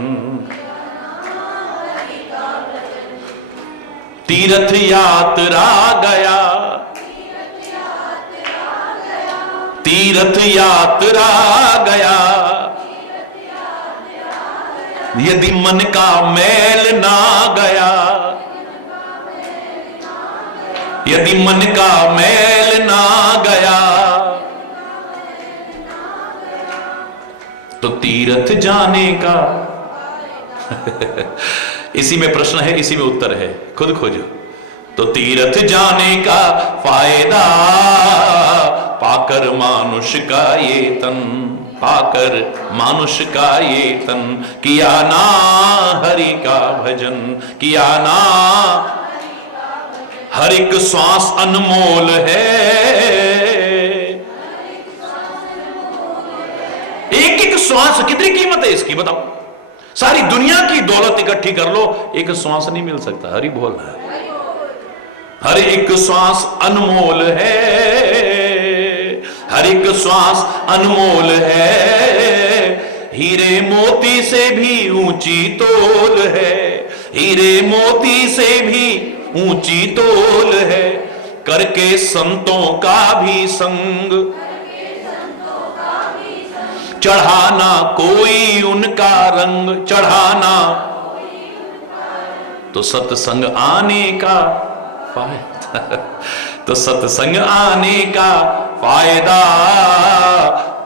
तीर्थ यात्रा गया, तीर्थ यात्रा गया, यदि मन का मैल ना गया, यदि मन का मैल ना गया तो तीर्थ जाने का इसी में प्रश्न है, इसी में उत्तर है, खुद खोजो। तो तीर्थ जाने का फायदा पाकर मानुष का ये तन, पाकर मानुष का ये तन किया ना हरि का भजन, किया ना। हर एक श्वास अनमोल है, एक एक श्वास कितनी कीमत है इसकी बताओ। सारी दुनिया की दौलत इकट्ठी कर लो, एक श्वास नहीं मिल सकता। हरि बोल है, हर एक श्वास अनमोल है, हर एक श्वास अनमोल है। हीरे मोती से भी ऊंची तोल है, हीरे मोती से भी ऊंची तोल है। करके संतों का भी संग चढ़ाना कोई उनका रंग, चढ़ाना तो सत्संग आने का फायदा, तो सत्संग आने का फायदा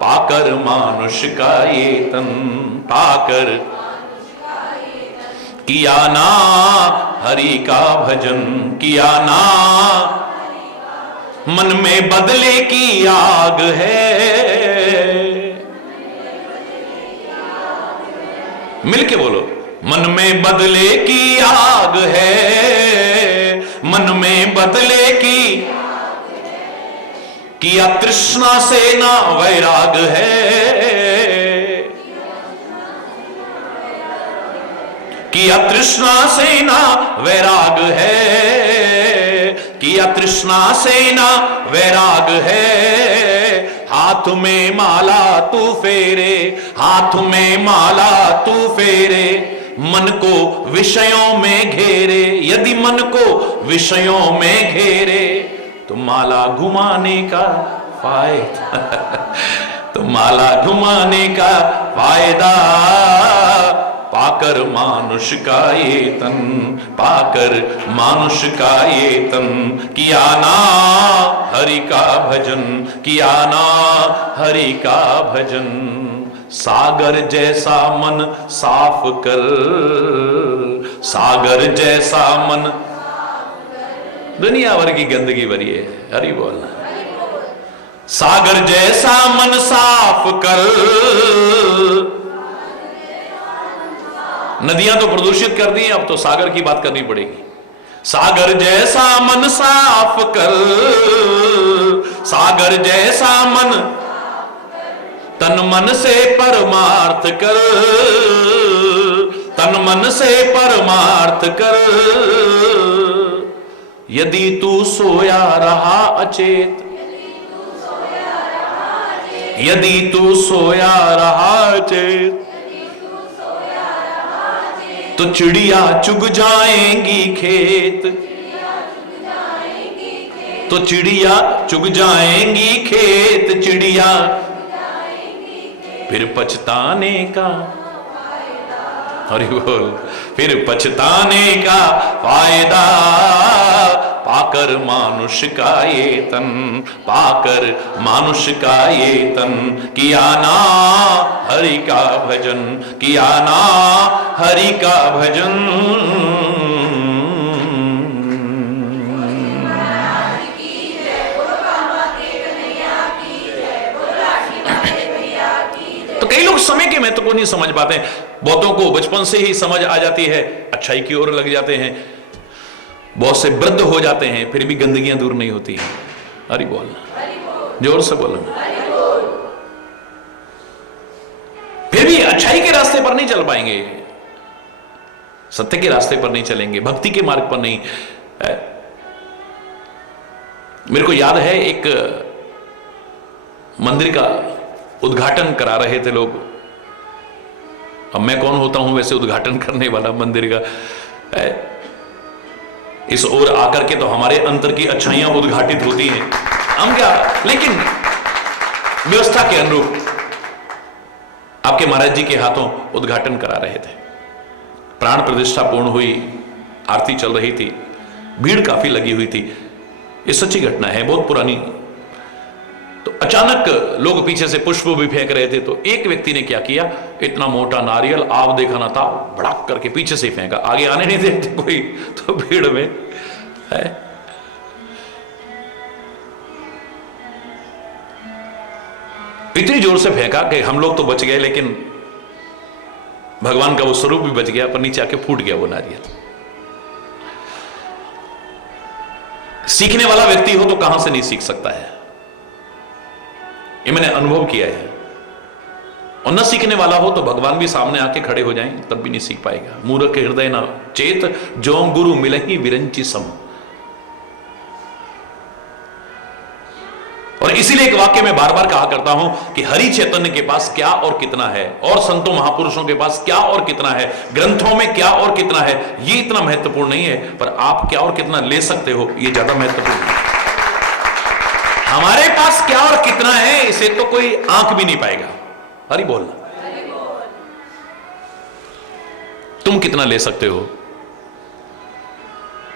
पाकर मानुष का ये तन, पाकर किया ना हरि का भजन, किया ना। मन में बदले की आग है, मिलके बोलो। मन में बदले की आग है, मन में बदले की, किया तृष्णा से ना वैराग है, किया तृष्णा से ना वैराग है, किया तृष्णा से ना वैराग है। हाथ में माला तू फेरे, हाथ में माला तू फेरे, मन को विषयों में घेरे, यदि मन को विषयों में घेरे तो माला घुमाने का फायदा तो माला घुमाने का फायदा, पाकर मानुष का ये तन, पाकर मानुष का ये तन, किया ना हरि का भजन, किया ना हरि का भजन। सागर जैसा मन साफ कर, सागर जैसा मन, दुनिया भर की गंदगी भरी है, हरि बोलना। सागर जैसा मन साफ कर, नदियां तो प्रदूषित कर दी, अब तो सागर की बात करनी पड़ेगी। सागर जैसा मन साफ कर, सागर जैसा मन, तन मन से परमार्थ कर, तन मन से परमार्थ कर। यदि तू सोया रहा अचेत, यदि तू सोया रहा अचेत, तो चिड़िया चुग जाएंगी खेत, तो चिड़िया चुग जाएंगी खेत, चिड़िया फिर पछताने का, हरि बोल, फिर पछताने का फायदा, पाकर मानुष का ये तन, पाकर मानुष का ये तन, किया ना हरि का भजन, किया ना हरि का भजन। तो कई लोग समय के महत्व को नहीं समझ पाते, बहुतों को बचपन से ही समझ आ जाती है, अच्छाई की ओर लग जाते हैं, बहुत से वृद्ध हो जाते हैं, फिर भी गंदगियां दूर नहीं होती हैं। हरि बोलना, जोर से बोलना। फिर भी अच्छाई के रास्ते पर नहीं चल पाएंगे, सत्य के रास्ते पर नहीं चलेंगे, भक्ति के मार्ग पर नहीं। मेरे को याद है एक मंदिर का उद्घाटन करा रहे थे लोग, अब मैं कौन होता हूं वैसे उद्घाटन करने वाला मंदिर का। इस ओर आकर के तो हमारे अंतर की अच्छाइयां उद्घाटित होती हैं, हम क्या, लेकिन व्यवस्था के अनुरूप आपके महाराज जी के हाथों उद्घाटन करा रहे थे। प्राण प्रतिष्ठा पूर्ण हुई, आरती चल रही थी, भीड़ काफी लगी हुई थी। ये सच्ची घटना है, बहुत पुरानी। तो अचानक लोग पीछे से पुष्प भी फेंक रहे थे, तो एक व्यक्ति ने क्या किया, इतना मोटा नारियल आप देखा ना था, भड़क करके पीछे से फेंका, आगे आने नहीं देते कोई, तो भीड़ में है। इतनी जोर से फेंका कि हम लोग तो बच गए, लेकिन भगवान का वो स्वरूप भी बच गया, पर नीचे आके फूट गया वो नारियल। सीखने वाला व्यक्ति हो तो कहां से नहीं सीख सकता है, ये मैंने अनुभव किया है। और न सीखने वाला हो तो भगवान भी सामने आके खड़े हो जाएं तब भी नहीं सीख पाएगा। मूर्ख हृदय न चेत, जो गुरु मिलहि विरंची सम। और इसीलिए एक वाक्य में बार बार कहा करता हूं कि हरि चैतन्य के पास क्या और कितना है, और संतों महापुरुषों के पास क्या और कितना है, ग्रंथों में क्या और कितना है, ये इतना महत्वपूर्ण नहीं है, पर आप क्या और कितना ले सकते हो ये ज्यादा महत्वपूर्ण है। हमारे पास क्या और कितना है इसे तो कोई आंक भी नहीं पाएगा। हरि बोलना, तुम कितना ले सकते हो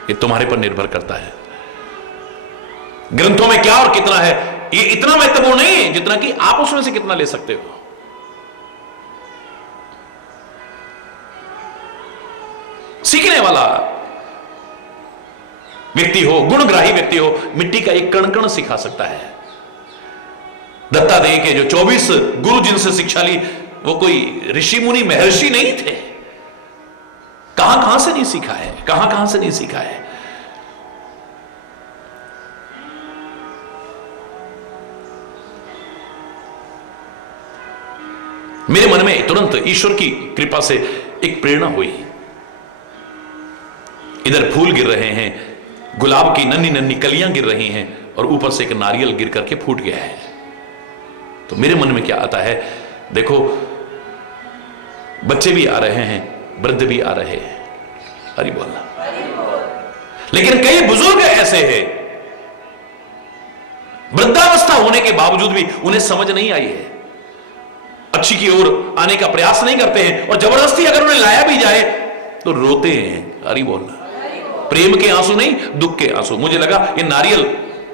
ये तुम्हारे पर निर्भर करता है। ग्रंथों में क्या और कितना है ये इतना महत्वपूर्ण नहीं है जितना कि आप उसमें से कितना ले सकते हो। सीखने वाला व्यक्ति हो, गुणग्राही व्यक्ति हो, मिट्टी का एक कण कण सिखा सकता है। दत्तात्रेय के जो 24 गुरु जिनसे शिक्षा ली, वो कोई ऋषि मुनि महर्षि नहीं थे। कहां कहां से नहीं सीखा है, कहां कहां से नहीं सीखा है। मेरे मन में तुरंत ईश्वर की कृपा से एक प्रेरणा हुई। इधर फूल गिर रहे हैं, गुलाब की नन्ही नन्ही कलियां गिर रही हैं और ऊपर से एक नारियल गिर करके फूट गया है। तो मेरे मन में क्या आता है, देखो बच्चे भी आ रहे हैं, वृद्ध भी आ रहे हैं, हरि बोलना। लेकिन कई बुजुर्ग ऐसे हैं, वृद्धावस्था होने के बावजूद भी उन्हें समझ नहीं आई है, अच्छी की ओर आने का प्रयास नहीं करते हैं, और जबरदस्ती अगर उन्हें लाया भी जाए तो रोते हैं, हरि बोलना। प्रेम के आंसू नहीं, दुख के आंसू। मुझे लगा ये नारियल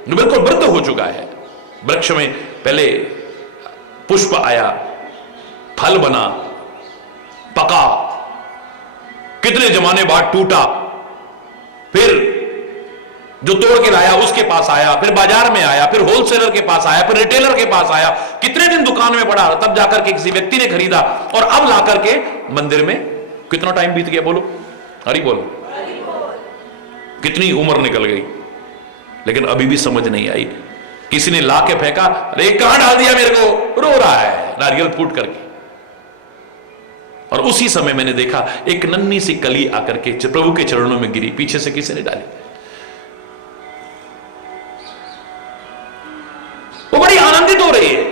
बिल्कुल वृद्ध हो चुका है, वृक्ष में पहले पुष्प आया, फल बना, पका, कितने जमाने बाद टूटा, फिर जो तोड़ के लाया उसके पास आया, फिर बाजार में आया, फिर होलसेलर के पास आया, फिर रिटेलर के पास आया, कितने दिन दुकान में पड़ा, तब जाकर के किसी व्यक्ति ने खरीदा, और अब ला करके मंदिर में। कितना टाइम बीत गया, बोलो हरि बोलो, कितनी उम्र निकल गई, लेकिन अभी भी समझ नहीं आई। किसी ने ला के फेंका, अरे कहां डाल दिया मेरे को, रो रहा है नारियल फूट करके। और उसी समय मैंने देखा एक नन्ही सी कली आकर के प्रभु के चरणों में गिरी, पीछे से किसी ने डाली। वो बड़ी आनंदित हो रही है।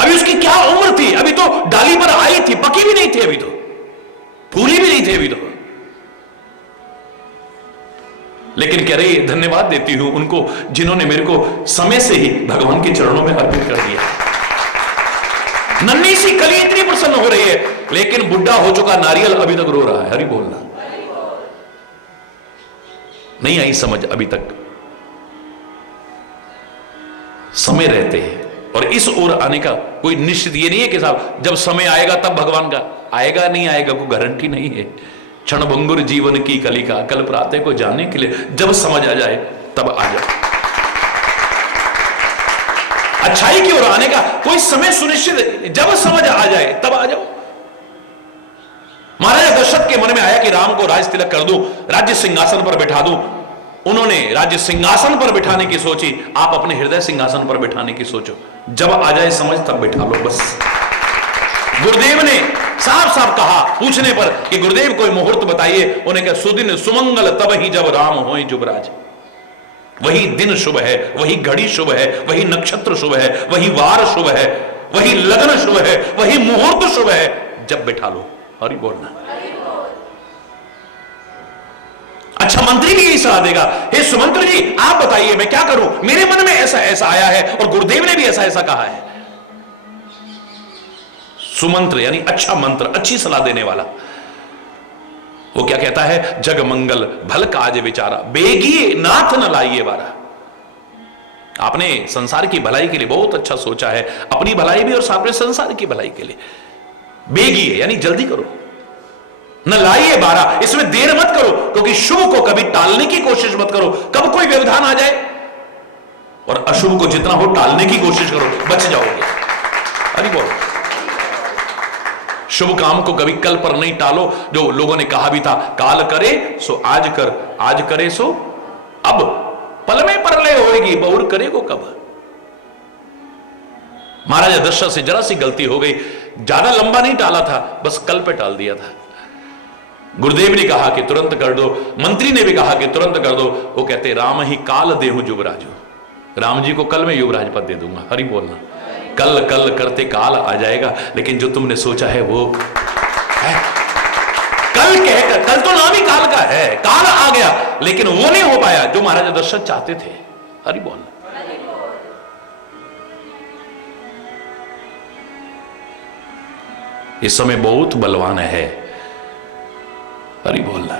अभी उसकी क्या उम्र थी, अभी तो डाली पर आई थी, पकी भी नहीं थी, अभी तो फूली भी नहीं थी अभी तो। लेकिन कह रही धन्यवाद देती हूं उनको जिन्होंने मेरे को समय से ही भगवान के चरणों में अर्पित कर दिया। नन्ही सी कली इतनी प्रसन्न हो रही है, लेकिन बुढ़ा हो चुका नारियल अभी तक रो रहा है, हरि बोलना। नहीं आई समझ अभी तक। समय रहते हैं, और इस ओर आने का कोई निश्चित ये नहीं है कि साहब जब समय आएगा तब भगवान का आएगा, नहीं आएगा कोई गारंटी नहीं है। क्षण भंगुर जीवन की कलिका, कल प्रातः को जानने के लिए जब समझ आ जाए तब आ जाओ। अच्छाई की ओर आने का कोई समय सुनिश्चित, जब समझ आ जाए तब आ जाओ। महाराजा दशरथ के मन में आया कि राम को राज तिलक कर दूं, राज्य सिंहासन पर बैठा दूं। उन्होंने राज्य सिंहासन पर बिठाने की सोची, आप अपने हृदय सिंहासन पर बिठाने की सोचो, जब आ जाए समझ तब बिठा लो बस। गुरुदेव ने साफ साफ कहा पूछने पर कि गुरुदेव कोई मुहूर्त बताइए। उन्हें कहा सुदिन सुमंगल तब ही जब राम होए जुबराज। वही दिन शुभ है, वही घड़ी शुभ है, वही नक्षत्र शुभ है, वही वार शुभ है, वही लगन शुभ है, वही मुहूर्त शुभ है, जब बिठा लो, हरि बोलना। अच्छा मंत्री भी यही सलाह देगा, हे सुमंत्र जी आप बताइए मैं क्या करूं, मेरे मन में ऐसा ऐसा आया है, और गुरुदेव ने भी ऐसा ऐसा कहा है। सुमंत्र यानी अच्छा मंत्र, अच्छी सलाह देने वाला। वो क्या कहता है, जग मंगल भल काज विचारा, बेगिए नाथ न लाइए वारा। आपने संसार की भलाई के लिए बहुत अच्छा सोचा है, अपनी भलाई भी और साथ में संसार की भलाई के लिए। बेगिए यानी जल्दी करो, न लाइए बारा, इसमें देर मत करो, क्योंकि शुभ को कभी टालने की कोशिश मत करो। कब कोई व्यवधान आ जाए, और अशुभ को जितना हो टालने की कोशिश करो, बच जाओगे। अरे बोलो, शुभ काम को कभी कल पर नहीं टालो। जो लोगों ने कहा भी था, काल करे सो आज कर, आज करे सो अब, पल में परलय होएगी, बहुर करेगो कब। महाराजा दशरथ से जरा सी गलती हो गई, ज्यादा लंबा नहीं टाला था, बस कल पे टाल दिया था। गुरुदेव ने कहा कि तुरंत कर दो, मंत्री ने भी कहा कि तुरंत कर दो। वो कहते राम ही काल देहु युवराजो, राम जी को कल मैं युवराज पद दे दूंगा, हरि बोलना। कल कल करते काल आ जाएगा, लेकिन जो तुमने सोचा है वो है। कल कहकर, कल तो नाम ही काल का है, काल आ गया, लेकिन वो नहीं हो पाया जो महाराजा दशरथ चाहते थे, हरि बोलना। इस समय बहुत बलवान है, हरि बोलना।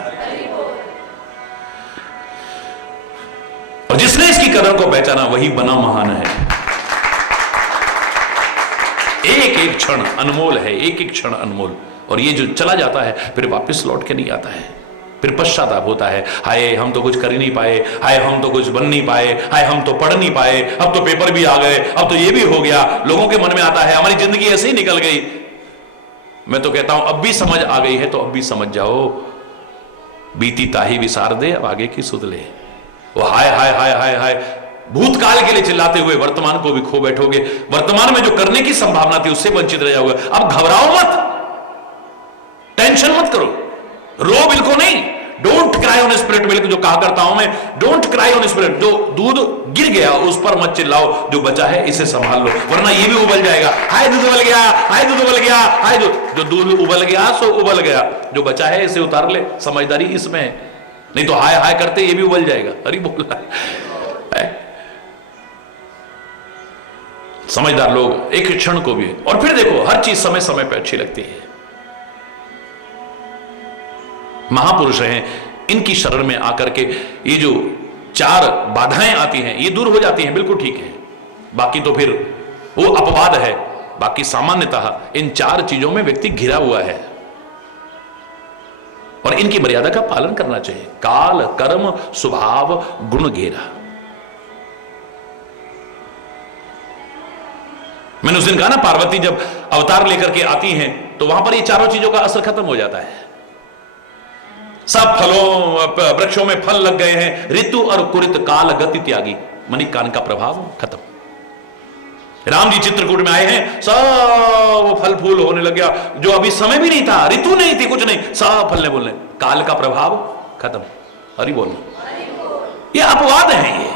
और जिसने इसकी कदर को पहचाना वही बना महान है। एक एक क्षण अनमोल है, एक एक क्षण अनमोल, और ये जो चला जाता है फिर वापस लौट के नहीं आता है। फिर पश्चाताप होता है, हाय हम तो कुछ कर ही नहीं पाए, हाय हम तो कुछ बन नहीं पाए, हाय हम तो पढ़ नहीं पाए, अब तो पेपर भी आ गए, अब तो ये भी हो गया। लोगों के मन में आता है हमारी जिंदगी ऐसे ही निकल गई। मैं तो कहता हूं अब भी समझ आ गई है तो अब भी समझ जाओ, बीती ताही विसार दे, अब आगे की सुध ले। वो हाय हाय हाय हाय हाय भूतकाल के लिए चिल्लाते हुए वर्तमान को भी खो बैठोगे, वर्तमान में जो करने की संभावना थी उससे वंचित रह जाओगे। अब घबराओ मत, टेंशन मत करो, रो बिल्कुल नहीं। Don't cry on spirit milk जो कहा करता हूं मैं, डोंट क्राई ऑन स्पिरिट। जो दूध गिर गया उस पर मत चिल्लाओ, जो बचा है इसे संभाल लो, वरना ये भी उबल जाएगा। हाय दूध उबल गया, हाय दूध उबल गया, हाय दूध। जो दूध उबल गया सो उबल गया, जो बचा है इसे उतार ले, समझदारी इसमें है। नहीं तो हाय हाय करते ये भी उबल जाएगा। अरे बोला समझदार लोग एक क्षण को भी। और फिर देखो हर चीज समय समय पर अच्छी लगती है। महापुरुष हैं, इनकी शरण में आकर के ये जो 4 बाधाएं आती हैं ये दूर हो जाती हैं, बिल्कुल ठीक है। बाकी तो फिर वो अपवाद है। बाकी सामान्यतः इन 4 चीजों में व्यक्ति घिरा हुआ है और इनकी मर्यादा का पालन करना चाहिए। काल, कर्म, स्वभाव, गुण घेरा। मैंने उस दिन कहा ना, पार्वती जब अवतार लेकर के आती हैं तो वहां पर ये चारों चीजों का असर खत्म हो जाता है। सब फलों वृक्षों में फल लग गए हैं, ऋतु और कुरित काल गति त्यागी, मनी कान का प्रभाव खत्म। राम जी चित्रकूट में आए हैं, सब फल फूल होने लग गया, जो अभी समय भी नहीं था, ऋतु नहीं थी, कुछ नहीं, सब फलने बोलने, काल का प्रभाव खत्म। हरि बोलना, ये अपवाद है। ये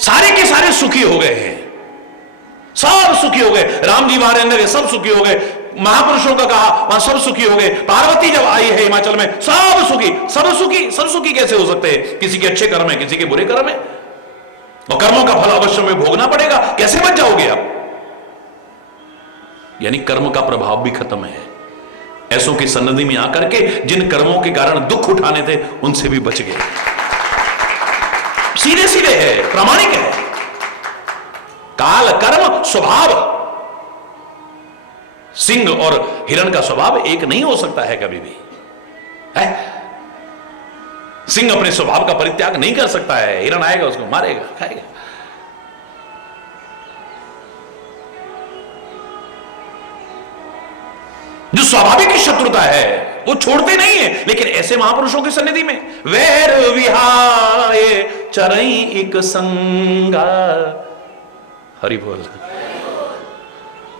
सारे के सारे सुखी हो गए हैं, सब सुखी हो गए। राम जी वहां रहने गए, सब सुखी हो गए। महापुरुषों का कहा वहां सब सुखी हो गए। पार्वती जब आई है हिमाचल में, सब सुखी। सब सुखी, सब सुखी कैसे हो सकते हैं? किसी के अच्छे कर्म है, किसी के बुरे कर्म है, और कर्मों का फल अवश्य में भोगना पड़ेगा। कैसे बच जाओगे आप? यानी कर्म का प्रभाव भी खत्म है। ऐसों की सन्निधि में आकर के जिन कर्मों के कारण दुख उठाने थे उनसे भी बच गए। सीधे सीधे है, प्रामाणिक है। काल, कर्म, स्वभाव। सिंह और हिरण का स्वभाव एक नहीं हो सकता है कभी भी, है? सिंह अपने स्वभाव का परित्याग नहीं कर सकता है, हिरण आएगा उसको मारेगा, खाएगा। जो स्वाभाविक शत्रुता है वो छोड़ते नहीं है। लेकिन ऐसे महापुरुषों की सन्निधि में वैर विहाय चरई एक संगा। हरि बोल।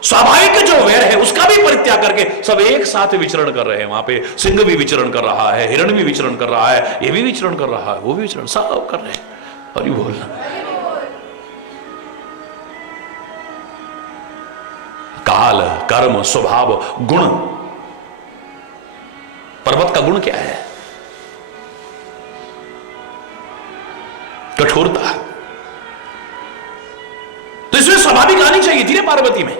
स्वाभाविक जो वैर है उसका भी परित्याग करके सब एक साथ विचरण कर रहे हैं। वहां पे सिंह भी विचरण कर रहा है, हिरण भी विचरण कर रहा है, ये भी विचरण कर रहा है, वो भी विचरण, सब कर रहे हैं। हरि बोल। काल, कर्म, स्वभाव, गुण। पर्वत का गुण क्या है? कठोरता। तो इसमें स्वाभाविक आनी चाहिए थी ना पार्वती में।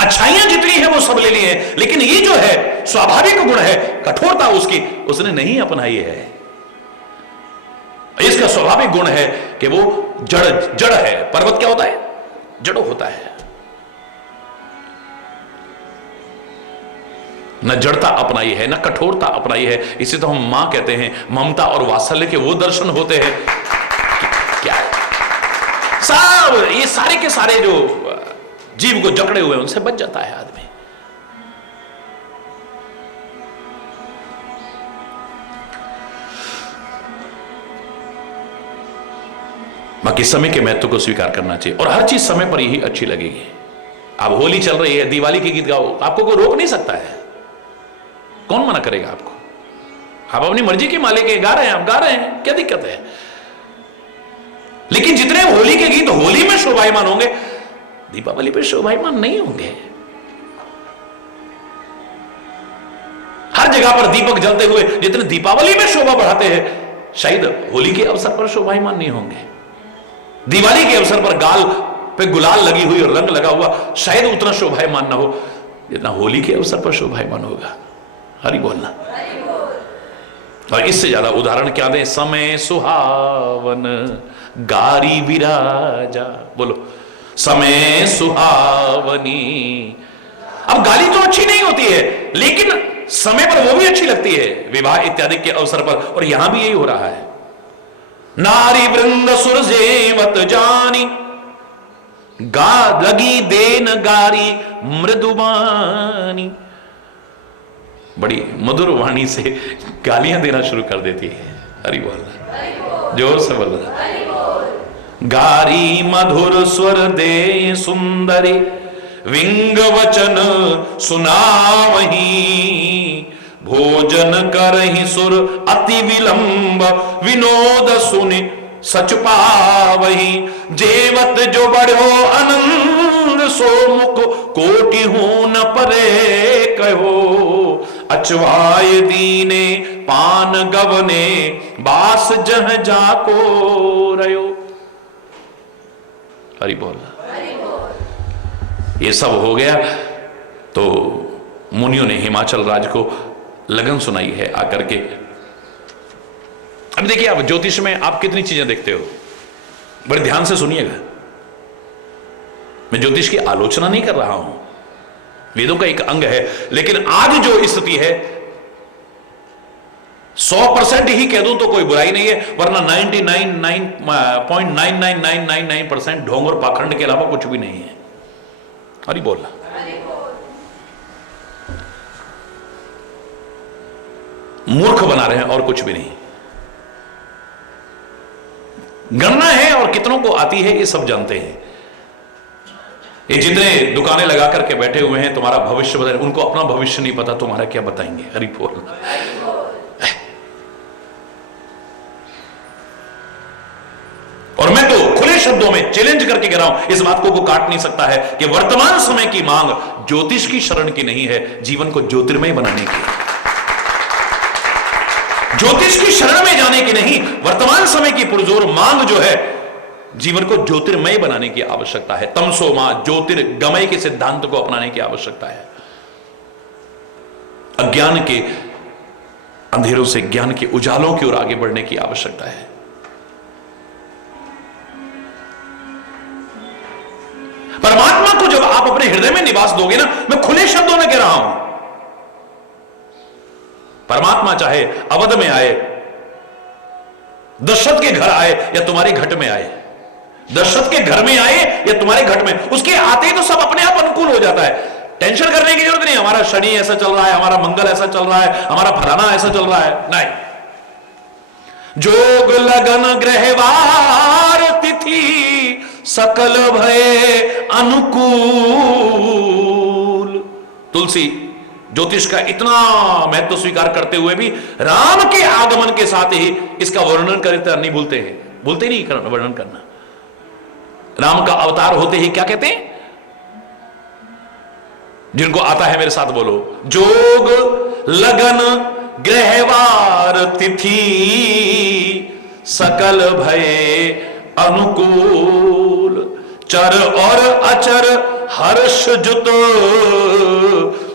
अच्छाइयां जितनी है वो सब ले ली है, लेकिन ये जो है स्वाभाविक गुण है कठोरता, उसकी उसने नहीं अपनाई है। इसका स्वाभाविक गुण है कि वो जड़ है। पर्वत क्या होता है? जड़ होता है। न जड़ता अपनाई है, न कठोरता अपनाई है। इसे तो हम मां कहते हैं। ममता और वात्सल्य के वो दर्शन होते हैं। क्या है? सब ये सारे के सारे जो जीव को जकड़े हुए उनसे बच जाता है आदमी। बाकी समय के महत्व को स्वीकार करना चाहिए और हर चीज समय पर ही अच्छी लगेगी। अब होली चल रही है, दिवाली के गीत गाओ, आपको कोई रोक नहीं सकता है। कौन मना करेगा आपको? आप अपनी मर्जी के मालिक हैं, गा रहे हैं, आप गा रहे हैं, क्या दिक्कत है? लेकिन जितने होली के गीत होली में शोभायमान होंगे, दीपावली पे शोभायमान नहीं होंगे। हर जगह पर दीपक जलते हुए जितने दीपावली में शोभा बढ़ाते हैं, शायद होली के अवसर पर शोभायमान नहीं होंगे। दिवाली के अवसर पर गाल पे गुलाल लगी हुई और रंग लगा हुआ शायद उतना शोभायमान ना हो जितना होली के अवसर पर शोभायमान होगा। हरि बोलना। और इससे ज्यादा उदाहरण क्या दें? समय सुहावन गारी विराजा। बोलो, समय सुहावनी। अब गाली तो अच्छी नहीं होती है, लेकिन समय पर वो भी अच्छी लगती है, विवाह इत्यादि के अवसर पर। और यहां भी यही हो रहा है। नारी वृंद सुरजेवत जानी, गा लगी देन गारी मृदुबानी। बड़ी मधुर वाणी से गालियां देना शुरू कर देती है। हरि बोल, जोर से बोल। गारी मधुर स्वर दे सुंदरी, विंग वचन सुनावही। भोजन करहि सुर अति विलंब, विनोद सुनि सच पावही। जेवत जो बढ़ो आनंद, सो मुख कोटि हूं न परे कहो। अचवाय दीने पान गवने, बास जह जाको रयो। हरि बोल। ये सब हो गया तो मुनियों ने हिमाचल राज को लगन सुनाई है आकर के। अब देखिए, आप ज्योतिष में आप कितनी चीजें देखते हो, बड़े ध्यान से सुनिएगा। मैं ज्योतिष की आलोचना नहीं कर रहा हूं, वेदों का एक अंग है, लेकिन आज जो स्थिति है 100% ही कह दूं तो कोई बुराई नहीं है, वरना 99.99999% ढोंग और पाखंड के अलावा कुछ भी नहीं है। अरे बोलना, मूर्ख बना रहे हैं और कुछ भी नहीं। गणना है और कितनों को आती है ये सब जानते हैं। ये जितने दुकानें लगा करके बैठे हुए हैं तुम्हारा भविष्य बता, उनको अपना भविष्य नहीं पता, तुम्हारा क्या बताएंगे। हरि बोल। और मैं तो खुले शब्दों में चैलेंज करके कह रहा हूं, इस बात को काट नहीं सकता है कि वर्तमान समय की मांग ज्योतिष की शरण की नहीं है, जीवन को ज्योतिर्मय बनाने की। ज्योतिष की शरण में जाने की नहीं, वर्तमान समय की पुरजोर मांग जो है, जीवन को ज्योतिर्मय बनाने की आवश्यकता है। तमसो मां ज्योतिर्गमय के सिद्धांत को अपनाने की आवश्यकता है। अज्ञान के अंधेरों से ज्ञान के उजालों की ओर आगे बढ़ने की आवश्यकता है। परमात्मा को जब आप अपने हृदय में निवास दोगे ना, मैं खुले शब्दों में कह रहा हूं, परमात्मा चाहे अवध में आए, दशरथ के घर आए या तुम्हारे घट में आए, दशरथ के घर में आए या तुम्हारे घट में, उसके आते ही तो सब अपने आप अनुकूल हो जाता है। टेंशन करने की जरूरत नहीं, हमारा शनि ऐसा चल रहा है, हमारा मंगल ऐसा चल रहा है, हमारा फलाना ऐसा चल रहा है, नहीं। जोग लगन ग्रहवार तिथि, सकल भय अनुकूल। तुलसी ज्योतिष का इतना महत्व स्वीकार करते हुए भी राम के आगमन के साथ ही इसका वर्णन करते नहीं भूलते हैं, भूलते नहीं वर्णन करना। राम का अवतार होते ही क्या कहते हैं? जिनको आता है मेरे साथ बोलो, जोग लगन ग्रहवार तिथि, सकल भय अनुकूल। चर और अचर हर्ष जुत,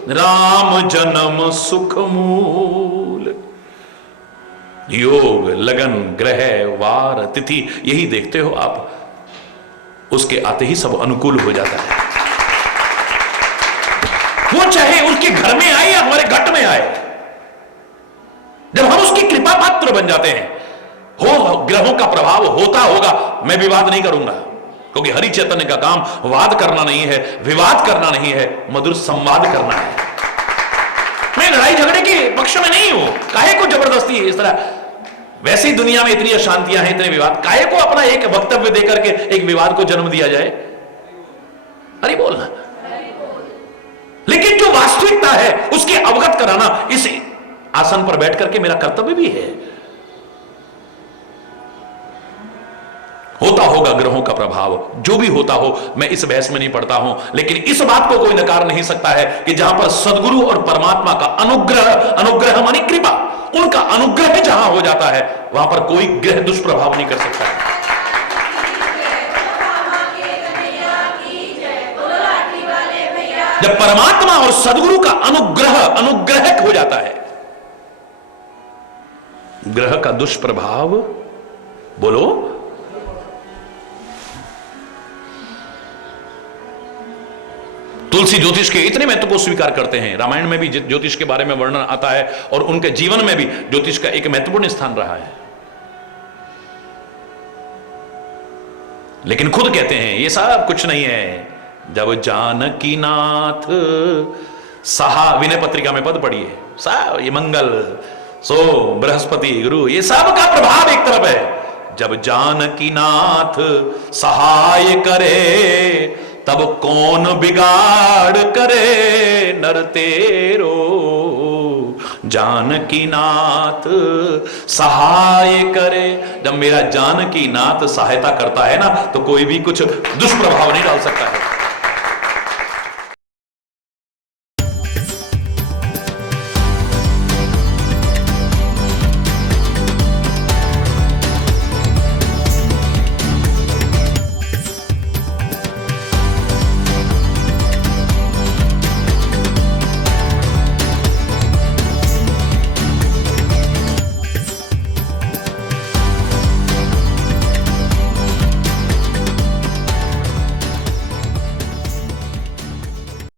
राम जन्म सुख मूल। योग लगन ग्रह वार तिथि, यही देखते हो आप, उसके आते ही सब अनुकूल हो जाता है। वो चाहे उसके घर में आए या हमारे घट में आए, जब हम उसकी कृपा पात्र बन जाते हैं, हो ग्रहों का प्रभाव होता होगा, मैं विवाद नहीं करूंगा, क्योंकि हरि चैतन्य का काम वाद करना नहीं है, विवाद करना नहीं है, मधुर संवाद करना है। मैं लड़ाई झगड़े के पक्ष में नहीं हूं, काहे को जबरदस्ती इस तरह, वैसे ही दुनिया में इतनी अशांतियां हैं, इतने विवाद, काहे को अपना एक वक्तव्य देकर के एक विवाद को जन्म दिया जाए। अरे बोलना, लेकिन जो वास्तविकता है उसके अवगत कराना इस आसन पर बैठ करके मेरा कर्तव्य भी है। होता होगा ग्रहों का प्रभाव, जो भी होता हो, मैं इस बहस में नहीं पड़ता हूं, लेकिन इस बात को कोई नकार नहीं सकता है कि जहां पर सदगुरु और परमात्मा का अनुग्रह, अनुग्रह मानी कृपा, उनका अनुग्रह जहां हो जाता है, वहां पर कोई ग्रह दुष्प्रभाव नहीं कर सकता है। जब परमात्मा और सदगुरु का अनुग्रह अनुग्रहक हो जाता है, ग्रह का दुष्प्रभाव, बोलो। तुलसी ज्योतिष के इतने महत्व को स्वीकार करते हैं, रामायण में भी ज्योतिष के बारे में वर्णन आता है और उनके जीवन में भी ज्योतिष का एक महत्वपूर्ण स्थान रहा है। लेकिन खुद कहते हैं ये सब कुछ नहीं है। जब जानकी नाथ सहा, विनय पत्रिका में पद पढ़िए, सब ये मंगल सो बृहस्पति गुरु ये सब का प्रभाव एक तरफ है। जब जानकी नाथ सहाय करे तब कौन बिगाड़ करे नर तेरो। जानकी नाथ सहाय करे, जब मेरा जानकी नाथ सहायता करता है ना तो कोई भी कुछ दुष्प्रभाव नहीं डाल सकता है।